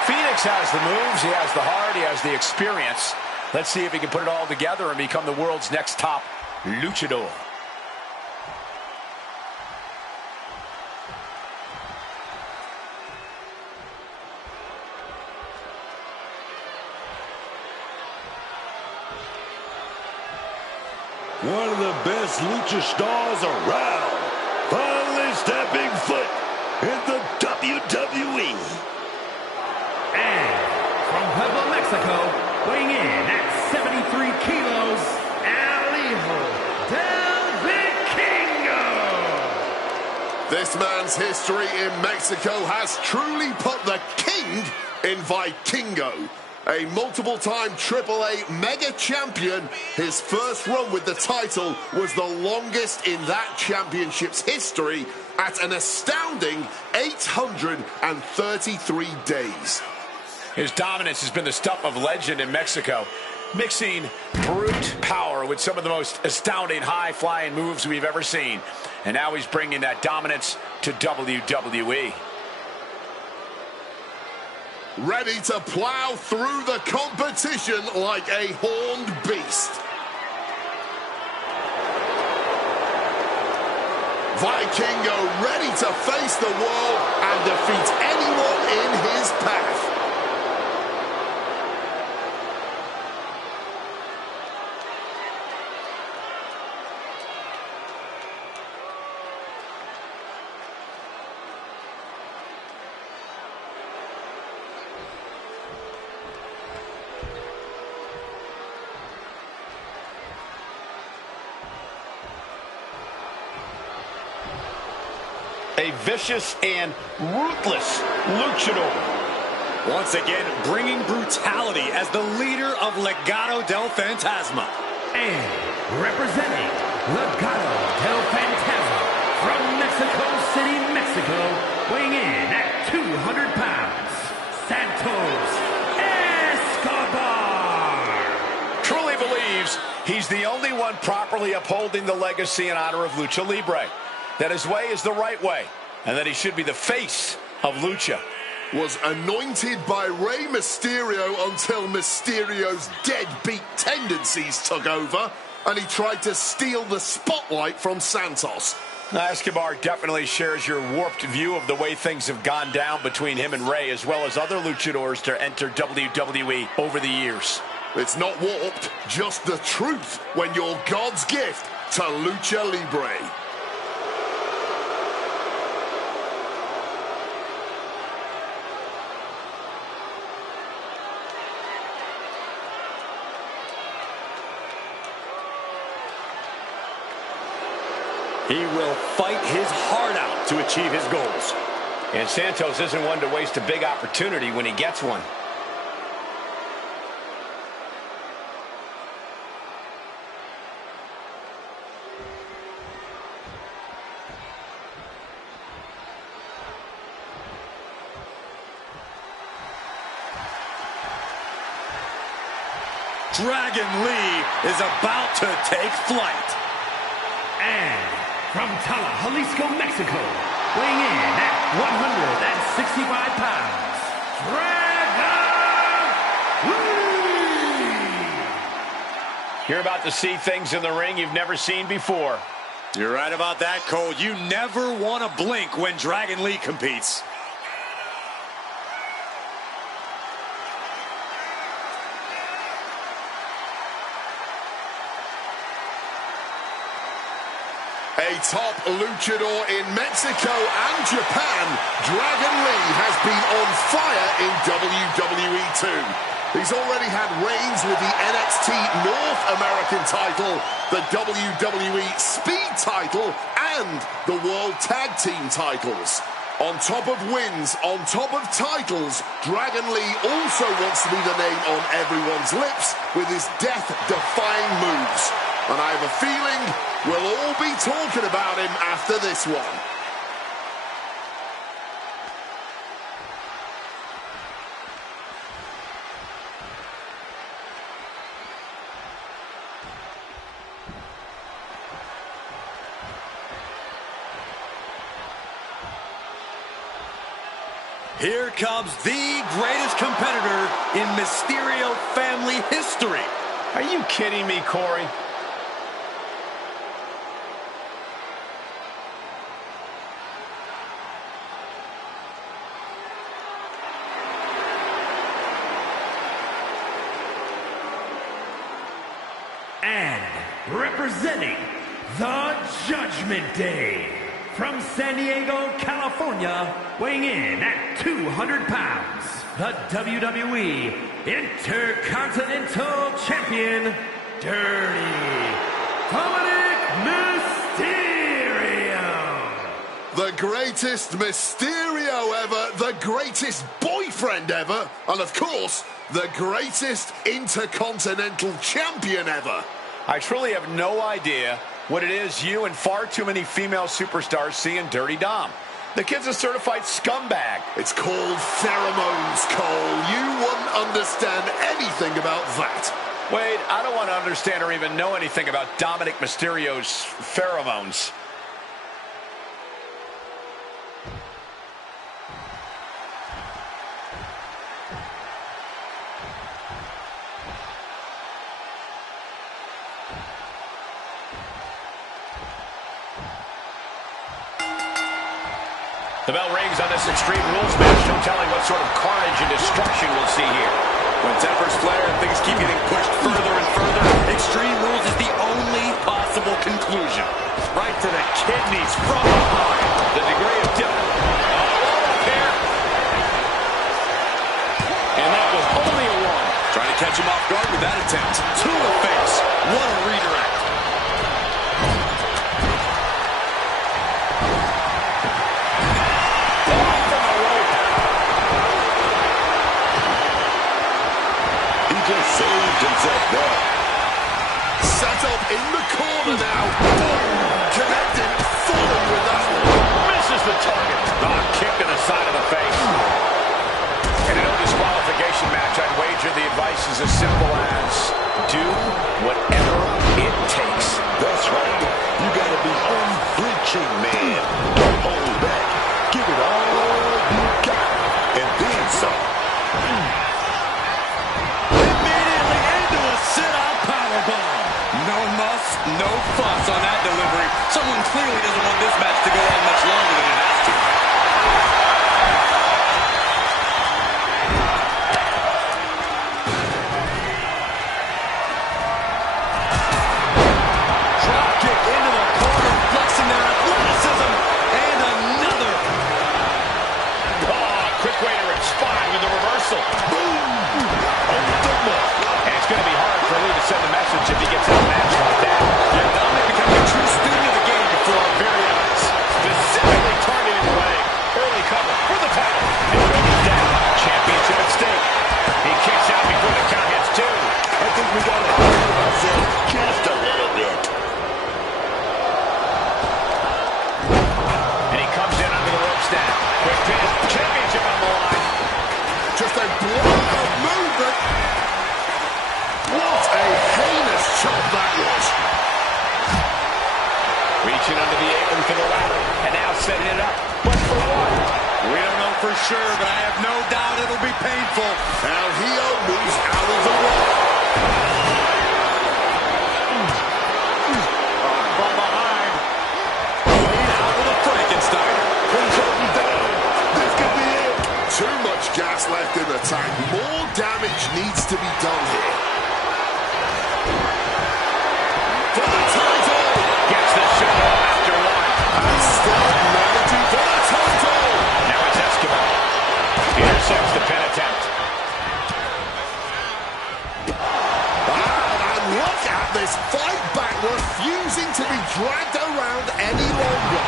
Fenix has the moves, he has the heart, he has the experience. Let's see if he can put it all together and become the world's next top luchador. One of the best lucha stars around. Finally stepping foot in the WWE. And from Puebla, Mexico, weighing in at 73 kilos, El Hijo del Vikingo. This man's history in Mexico has truly put the king in Vikingo. A multiple-time AAA mega champion, his first run with the title was the longest in that championship's history at an astounding 833 days. His dominance has been the stuff of legend in Mexico, mixing brute power with some of the most astounding high-flying moves we've ever seen. And now he's bringing that dominance to WWE. Ready to plow through the competition like a horned beast. Vikingo ready to face the world and defeat anyone in his path. A vicious and ruthless luchador. Once again, bringing brutality as the leader of Legado del Fantasma. And representing Legado del Fantasma from Mexico City, Mexico, weighing in at 200 pounds, Santos Escobar. Truly believes he's the only one properly upholding the legacy and honor of Lucha Libre. That his way is the right way, and that he should be the face of Lucha. Was anointed by Rey Mysterio until Mysterio's deadbeat tendencies took over, and he tried to steal the spotlight from Santos. Escobar definitely shares your warped view of the way things have gone down between him and Rey, as well as other luchadors to enter WWE over the years. It's not warped, just the truth when you're God's gift to Lucha Libre. He will fight his heart out to achieve his goals. And Santos isn't one to waste a big opportunity when he gets one. Dragon Lee is about to take flight. And from Tala, Jalisco, Mexico, weighing in at 165 pounds, Dragon Lee! You're about to see things in the ring you've never seen before. You're right about that, Cole. You never want to blink when Dragon Lee competes. A top luchador in Mexico and Japan, Dragon Lee has been on fire in WWE 2. He's already had reigns with the NXT North American title, the WWE Speed title, and the World Tag Team titles. On top of wins, on top of titles, Dragon Lee also wants to be the name on everyone's lips with his death-defying moves. And I have a feeling we'll all be talking about him after this one. Here comes the greatest competitor in Mysterio family history. Are you kidding me, Corey? And representing the Judgment Day, from San Diego, California, weighing in at 200 pounds, the WWE Intercontinental Champion, Dirty Dominic Mysterio. The greatest Mysterio ever, the greatest boyfriend ever, and of course, the greatest Intercontinental Champion ever. I truly have no idea what it is you and far too many female superstars see in Dirty Dom. The kid's a certified scumbag. It's called pheromones, Cole. You wouldn't understand anything about that. Wade, I don't want to understand or even know anything about Dominic Mysterio's pheromones. The bell rings on this Extreme Rules match, no telling what sort of carnage and destruction we'll see here. When tempers flare and things keep getting pushed further and further, Extreme Rules is the only possible conclusion. Right to the kidneys from behind. The degree of up here. And that was only a one. Trying to catch him off guard with that attempt. To the face. What a redirect. Saved himself there. Set up in the corner now. Connected, falling with that one. Misses the target. Kick in the side of the face. In a no disqualification match, I'd wager the advice is as simple as do whatever it takes. That's right. You gotta be unflinching, man. Don't hold back. Give it all you got. And then some. No muss, no fuss on that delivery. Someone clearly doesn't want this match to go on much longer than it has to. Drop kick into the corner, flexing their athleticism, and another. Quick way to respond with the reversal. Boom! And it's going to be hard for Lee to send a message if he gets in a match like that. Yeah, Dominic becoming a true student of the game before our very eyes. Specifically targeting the leg. Early cover for the title. And goes down. Championship at stake. He kicks out before the count hits two. I think we gotta hold ourselves just a little bit. And he comes in under the ropes now. Quick pin. Championship on the line. Just a blow of movement. What a heinous chop that was. reaching under the apron for the ladder, and now setting it up. But for what? We don't know for sure, but I have no doubt it'll be painful. Now Hio moves out of the way. From behind. Laid out with a Frankenstein. He's holding down. This could be it. Too much gas left in the tank. More damage needs to be done here. For the title. Gets the show after one. And still managing for the title. Now it's Escobar. Intercepts the pin attempt. And look at this fight back, refusing to be dragged around any longer.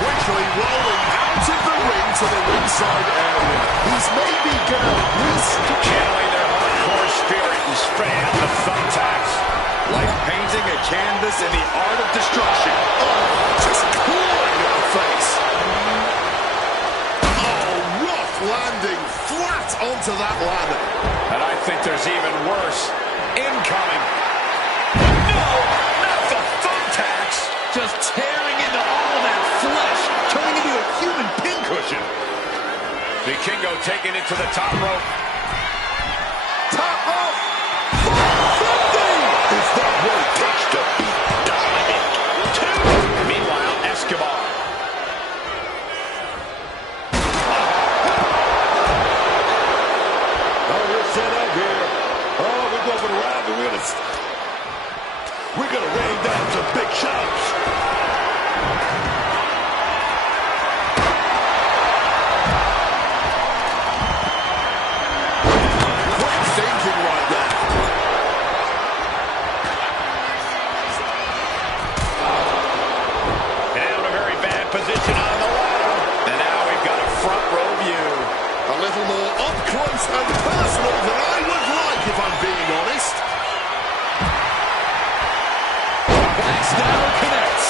Quickly rolling out of the ring to the ringside area. He's maybe gonna risk Channeling their hardcore spirit and spreading out the thumbtacks. Like painting a canvas in the art of destruction. Oh, just clawing at the face. Oh, rough landing flat onto that ladder. And I think there's even worse. Incoming. No, not the thumbtacks. Just tearing into all that flesh, turning into a human pincushion. Vikingo taking it to the top rope. Top rope. 450. Is that what it takes to be dominant? Two. Meanwhile, Escobar. Oh, we're set up here. Oh, we're going for the ride, but we're gonna rain down some big shots. Quick thinking right there. Down a very bad position on the ladder. And now we've got a front row view. A little more up close and personal than I would like, if I'm being honest. Backstabber connects.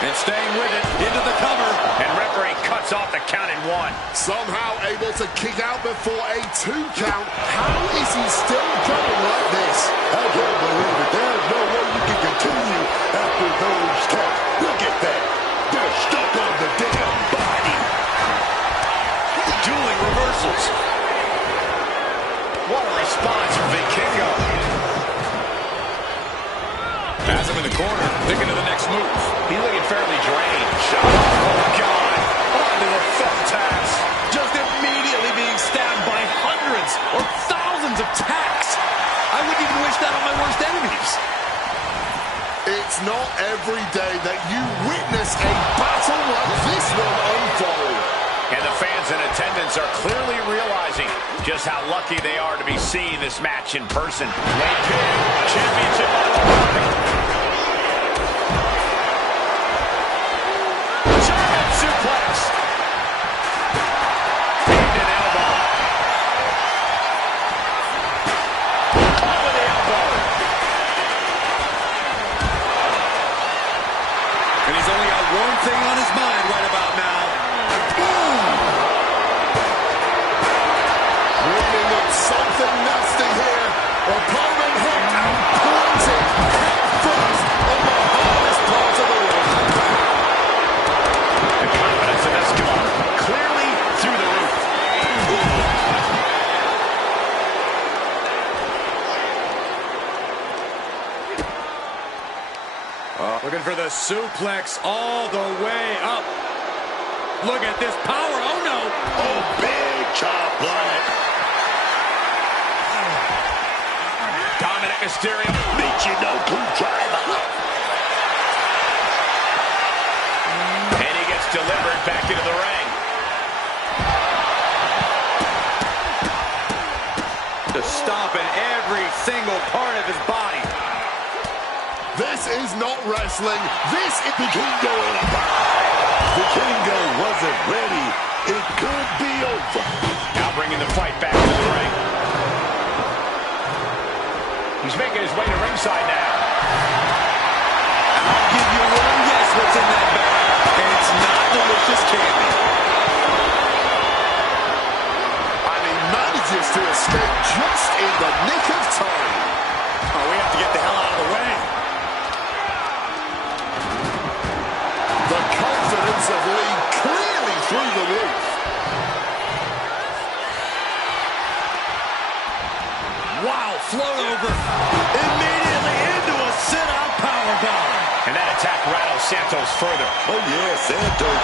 And staying with it, into the cover. And referee cuts off the count in one. Somehow able to kick out before a 2 count. How is he still going like this? I can't believe it. There's no way you can continue after those counts. Look at that. They're stuck on the damn body. Dueling reversals. What a response from Vikingo. Has him in the corner, thinking of the next move. He's looking fairly drained. Shot. Oh, God. Onto the thumbtacks. Just immediately being stabbed by hundreds or thousands of tacks. I wouldn't even wish that on my worst enemies. It's not every day that you witness a battle like this one unfold. And the fans in attendance are clearly realizing just how lucky they are to be seeing this match in person. Late pin, championship on the line. German suplex. Aimed an elbow. Caught with the elbow. And he's only got one thing on his mind right about now. Dreaming of something nasty here. Opponent hit and planted head first on the hardest part of the ring. The confidence of Escobar clearly through the roof. Looking for the suplex all the way up. Look at this power. Oh, no. Oh, big chop block. Dominic Mysterio. Michinoku driver. And he gets delivered back into the ring. Just stomping every single part of his body. This is not wrestling. This is Vikingo in a bye. Vikingo wasn't ready. It could be over. Now bringing the fight back to the ring. He's making his way to ringside now. I'll give you one guess what's in that bag. And it's not delicious candy. and he manages to escape just in the nick of time. Oh, we have to get the hell out of the way. sense of lead clearly through the roof. Wow, float over. Immediately into a sit-out powerbomb. And that attack rattles Santos further. Oh, yeah, Santos.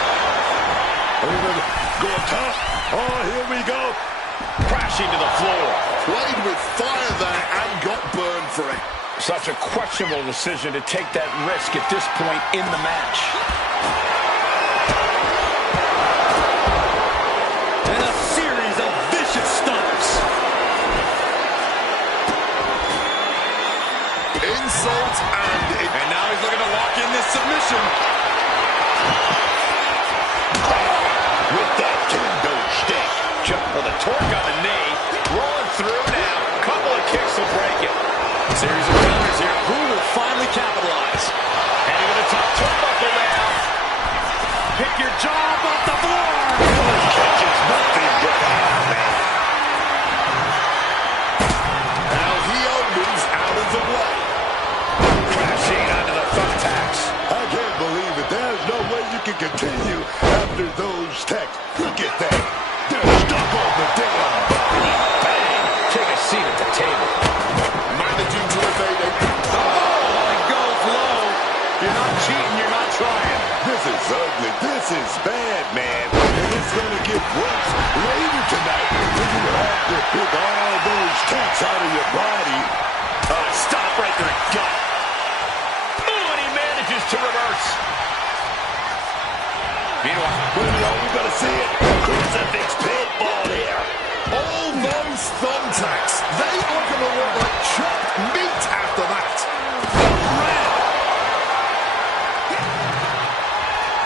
Go up top. Oh, here we go. Crashing to the floor. Played with fire there and got burned for it. Such a questionable decision to take that risk at this point in the match. And a series of vicious stomps. Insult and now he's looking to lock in this submission. With that kendo stick. Jump for the torque on the knee. Rolling through now. Couple of kicks will break it. Series of counters here. Who will finally capitalize? And into the top turnbuckle now. Pick your jaw off the floor. Catches nothing but man. now Hio moves out of the way. Crashing onto the thumbtacks. I can't believe it. There's no way you can continue after those tacks. Look at that. They're stuck on the damn body. Bang. Take a seat at the table. Managing to evade a... He goes low. You're not cheating, you're not trying. This is ugly. This is bad, man. And it's going to get worse later tonight when you have to pick all those tacks out of your body. Stop right there. Gut. Ooh, and he manages to reverse. Meanwhile, We're going to see it. Crucifix pinball here. All those thumbtacks, they are going to look like chopped meat after that.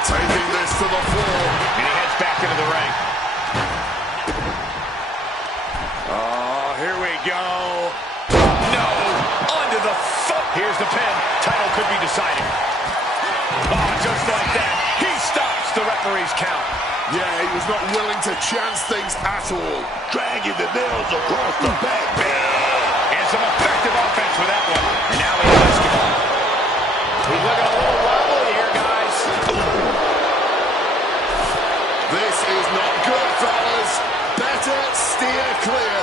Taking this to the floor. and he heads back into the ring. Oh, here we go. No, onto the foot. Here's the pin. Title could be decided. Oh, just like that. He stops the referee's count. Yeah, he was not willing to chance things at all. Dragging the nails across the back, man. And some effective offense with that one. And now he has basketball. He's looking a little wobbly here, guys. This is not good, fellas. Better steer clear.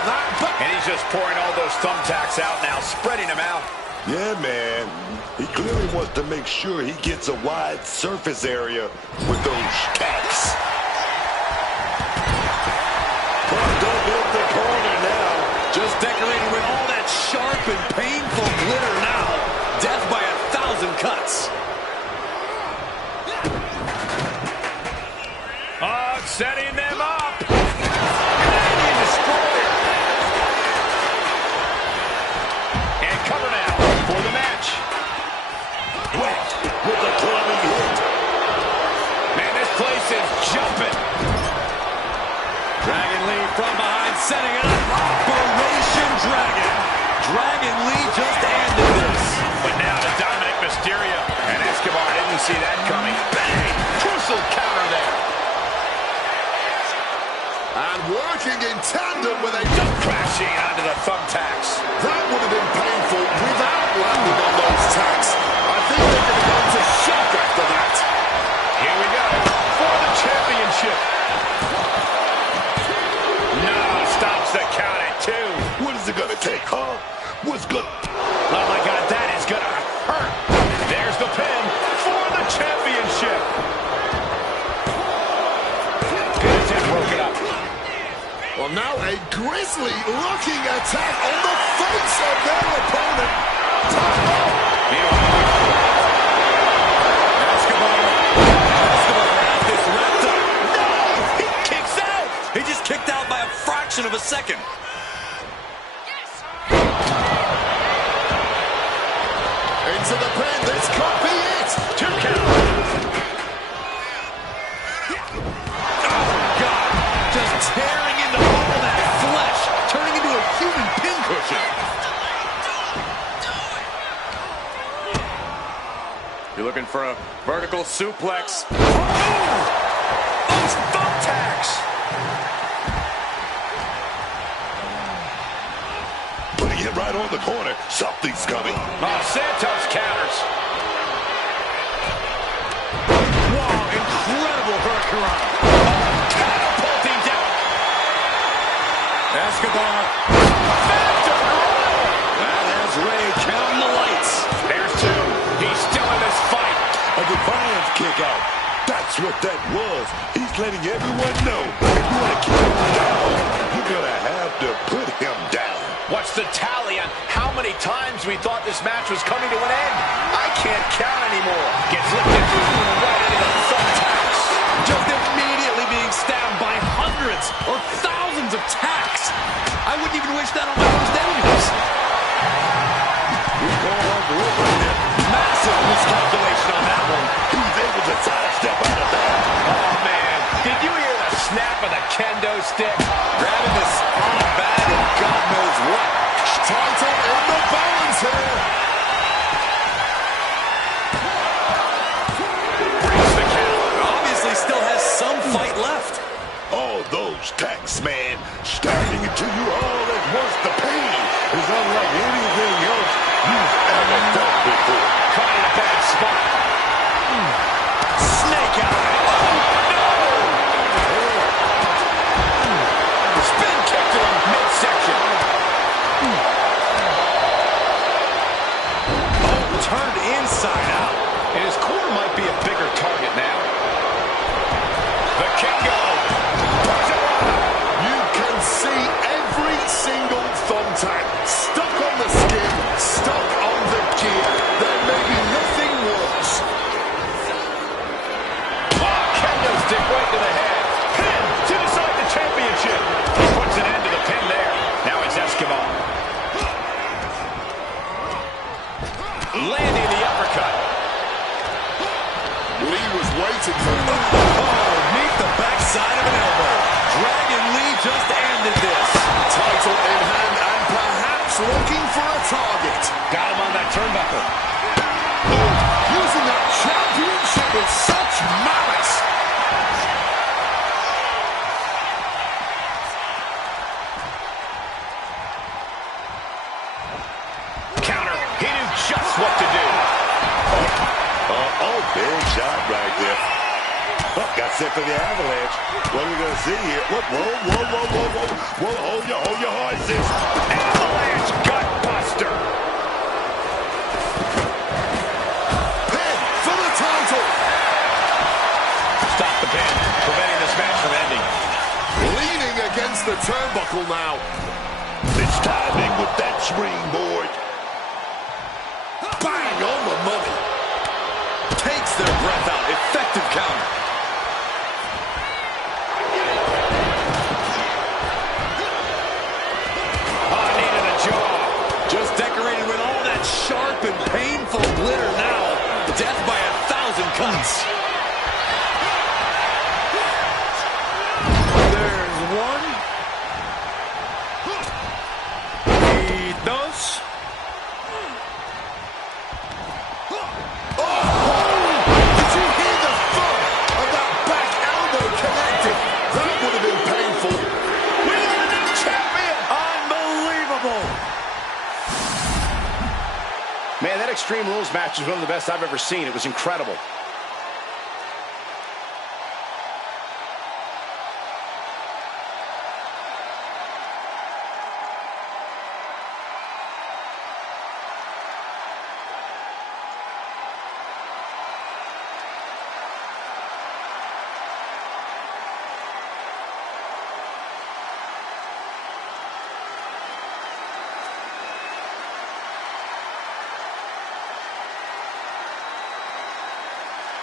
And he's just pouring all those thumbtacks out now, spreading them out. Yeah, man. He clearly wants to make sure he gets a wide surface area with those tacks. Pumped up in the corner now. Just decorating with all that sharp and painful glitter now. Death by 1,000 cuts. Setting them up. Canadian destroyer. And cover now for the match. Whacked with a clubbing hit. Man, this place is jumping. Dragon Lee from behind, setting it up. Operation Dragon. Dragon Lee just ended this. But now to Dominic Mysterio. And Escobar didn't see that coming. Bang! Crucial counter there. And working in tandem with a... Crashing onto the thumbtacks. That would have been painful without landing on those tacks. I think they're going to go into shock after that. Here we go for the championship. No, stops the count at 2. What is it going to take, huh? What's good? Oh, my God, that is going to hurt. There's the pin for the championship. Pins it broken up. Well, now a grisly-looking attack on the face of their opponent. Escobar has this wrapped up. No! He kicks out! He just kicked out by a fraction of a second. Into the pin. This could be it. 2 count. Oh, God. Just tearing into all of that flesh, turning into a human pincushion. You're looking for a vertical suplex. Oh! Those thumbtacks! Putting it right on the corner. Something's coming. Oh, Santos counters. Wow, incredible Escobar. That has Ray counting the lights. There's two. He's still in this fight. A defiant kick out. That's what that was. He's letting everyone know if you want to keep him down, you're going to have to put him down. What's the tally on how many times we thought this match was coming to an end? I can't count anymore. Gets lifted right into the thumbtacks. Just immediately being stabbed by hundreds or thousands of tacks. I wouldn't even wish that on my worst enemies. We call on the rope right there. Massive miscalculation on that one. He's able to sidestep out of that. Oh, man. Did you hear the snap of the kendo stick? Grabbing this arm bag and God knows what. Title in the balance here. Breaks the count. Obviously still has some fight left. All those tacks, man, stabbing into you all at once. The pain is unlike anything else you've ever felt before. Caught in a bad spot. Snake out. Spin kick to him midsection. Turned inside out. And his corner might be a bigger target now. The Kingo. You can see every single thumbtack stuck on the skin, stuck on the gear. There may be nothing worse. Kendo stick right to the head. Pin to decide the championship. He puts an end to the pin there. Now it's Escobar. Landing the uppercut. Lee was waiting for Meet the backside of an elbow. Dragon Lee just ended this. title in hand and perhaps looking for a target. Got him on that turnbuckle. Using that championship with such malice. Counter. He knew just what to do. Big shot right there. Oh, got set for the avalanche. What are we going to see here? Look, whoa. Hold your horses. Avalanche gutbuster. Pin for the title. Stop the pin, preventing this match from ending. Leaning against the turnbuckle now. It's timing with that springboard. Bang on the money. Takes their breath out. Effective counter. Knee to the jaw. Just decorated with all that sharp and painful glitter now. Death by 1,000 cuts. There's one. Y dos. Did you hear the thud of that back elbow connecting? That would have been painful. We got a new champion. Unbelievable. Man, that Extreme Rules match is one of the best I've ever seen. It was incredible.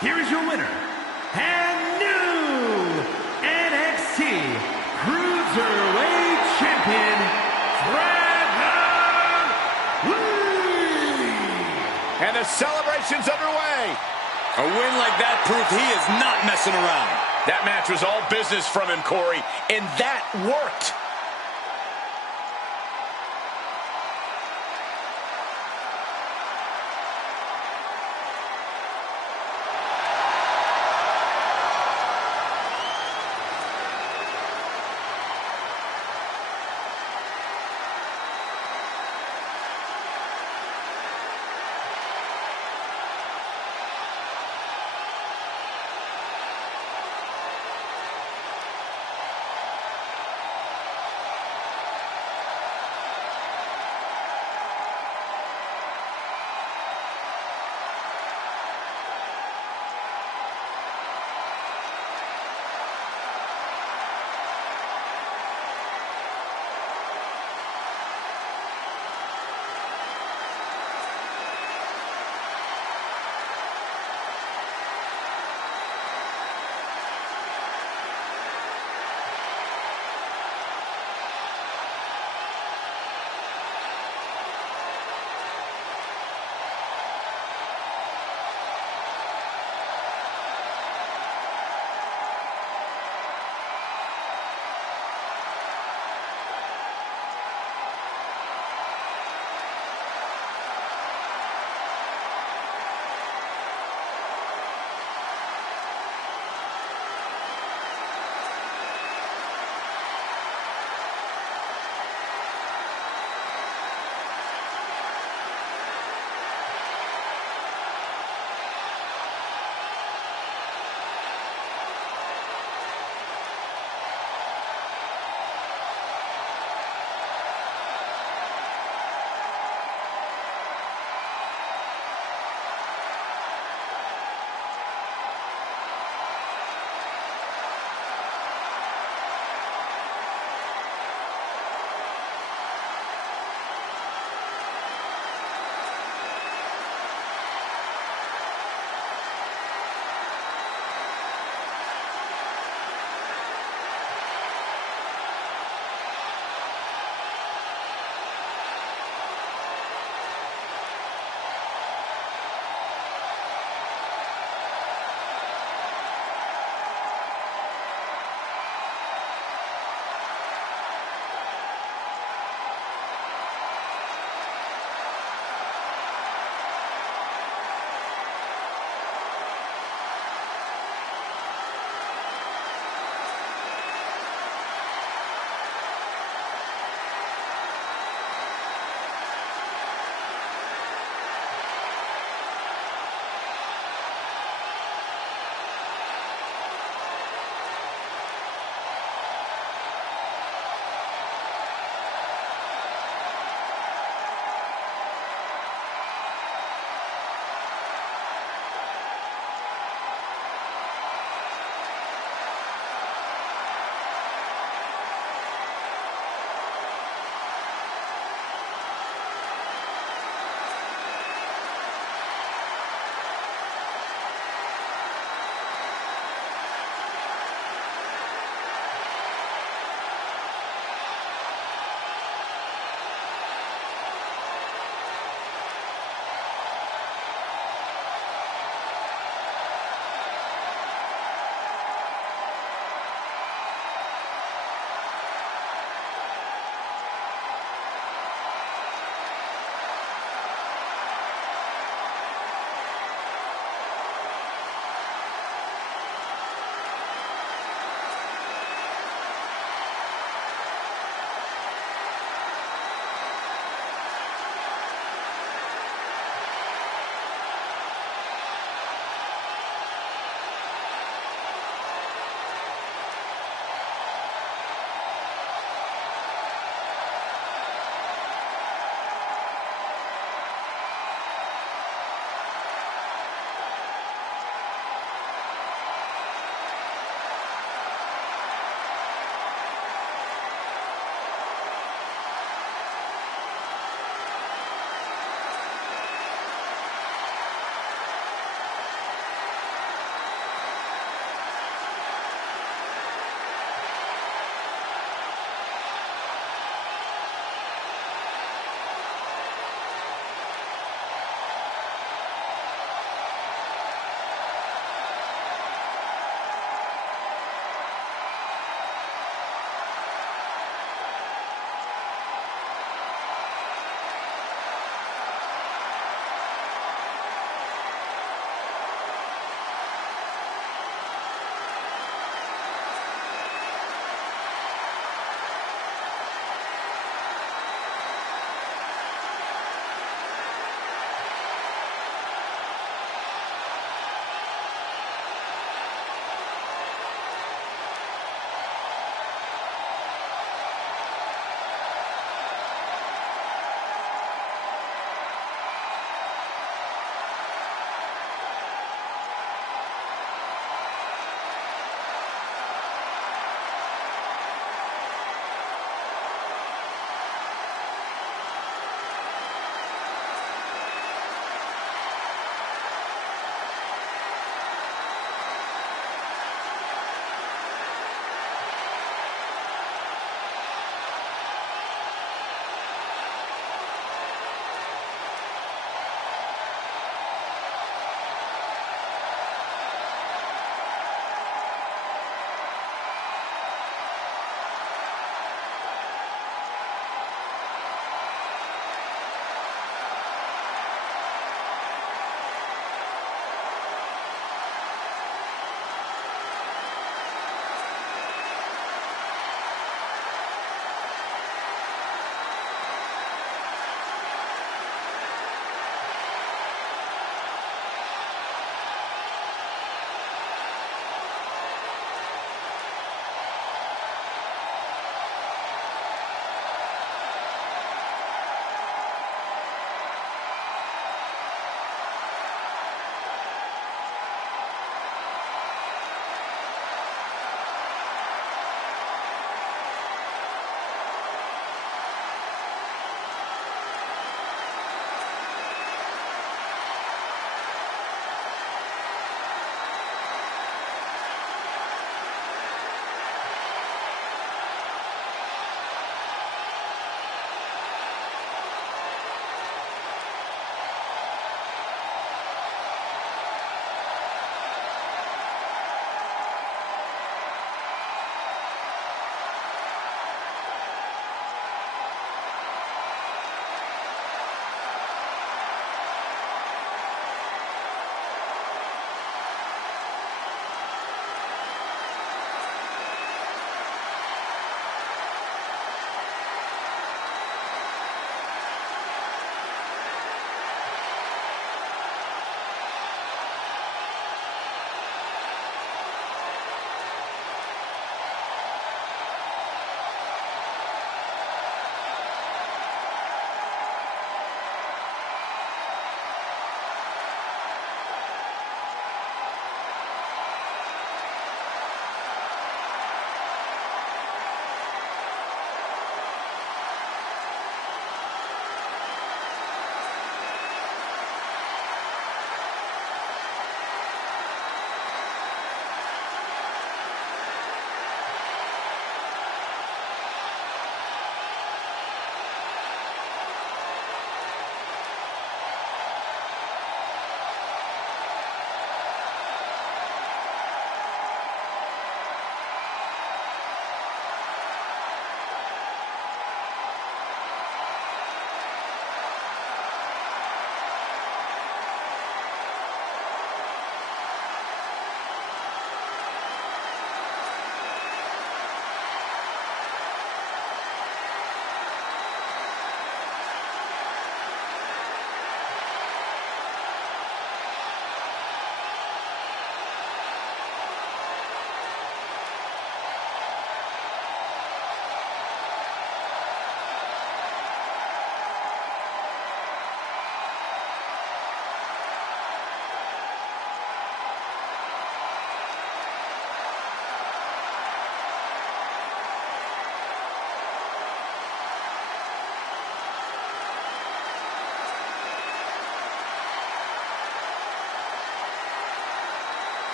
Here is your winner, and new NXT Cruiserweight Champion, Dragon Lee! And the celebration's underway. A win like that proved he is not messing around. That match was all business from him, Corey, and that worked.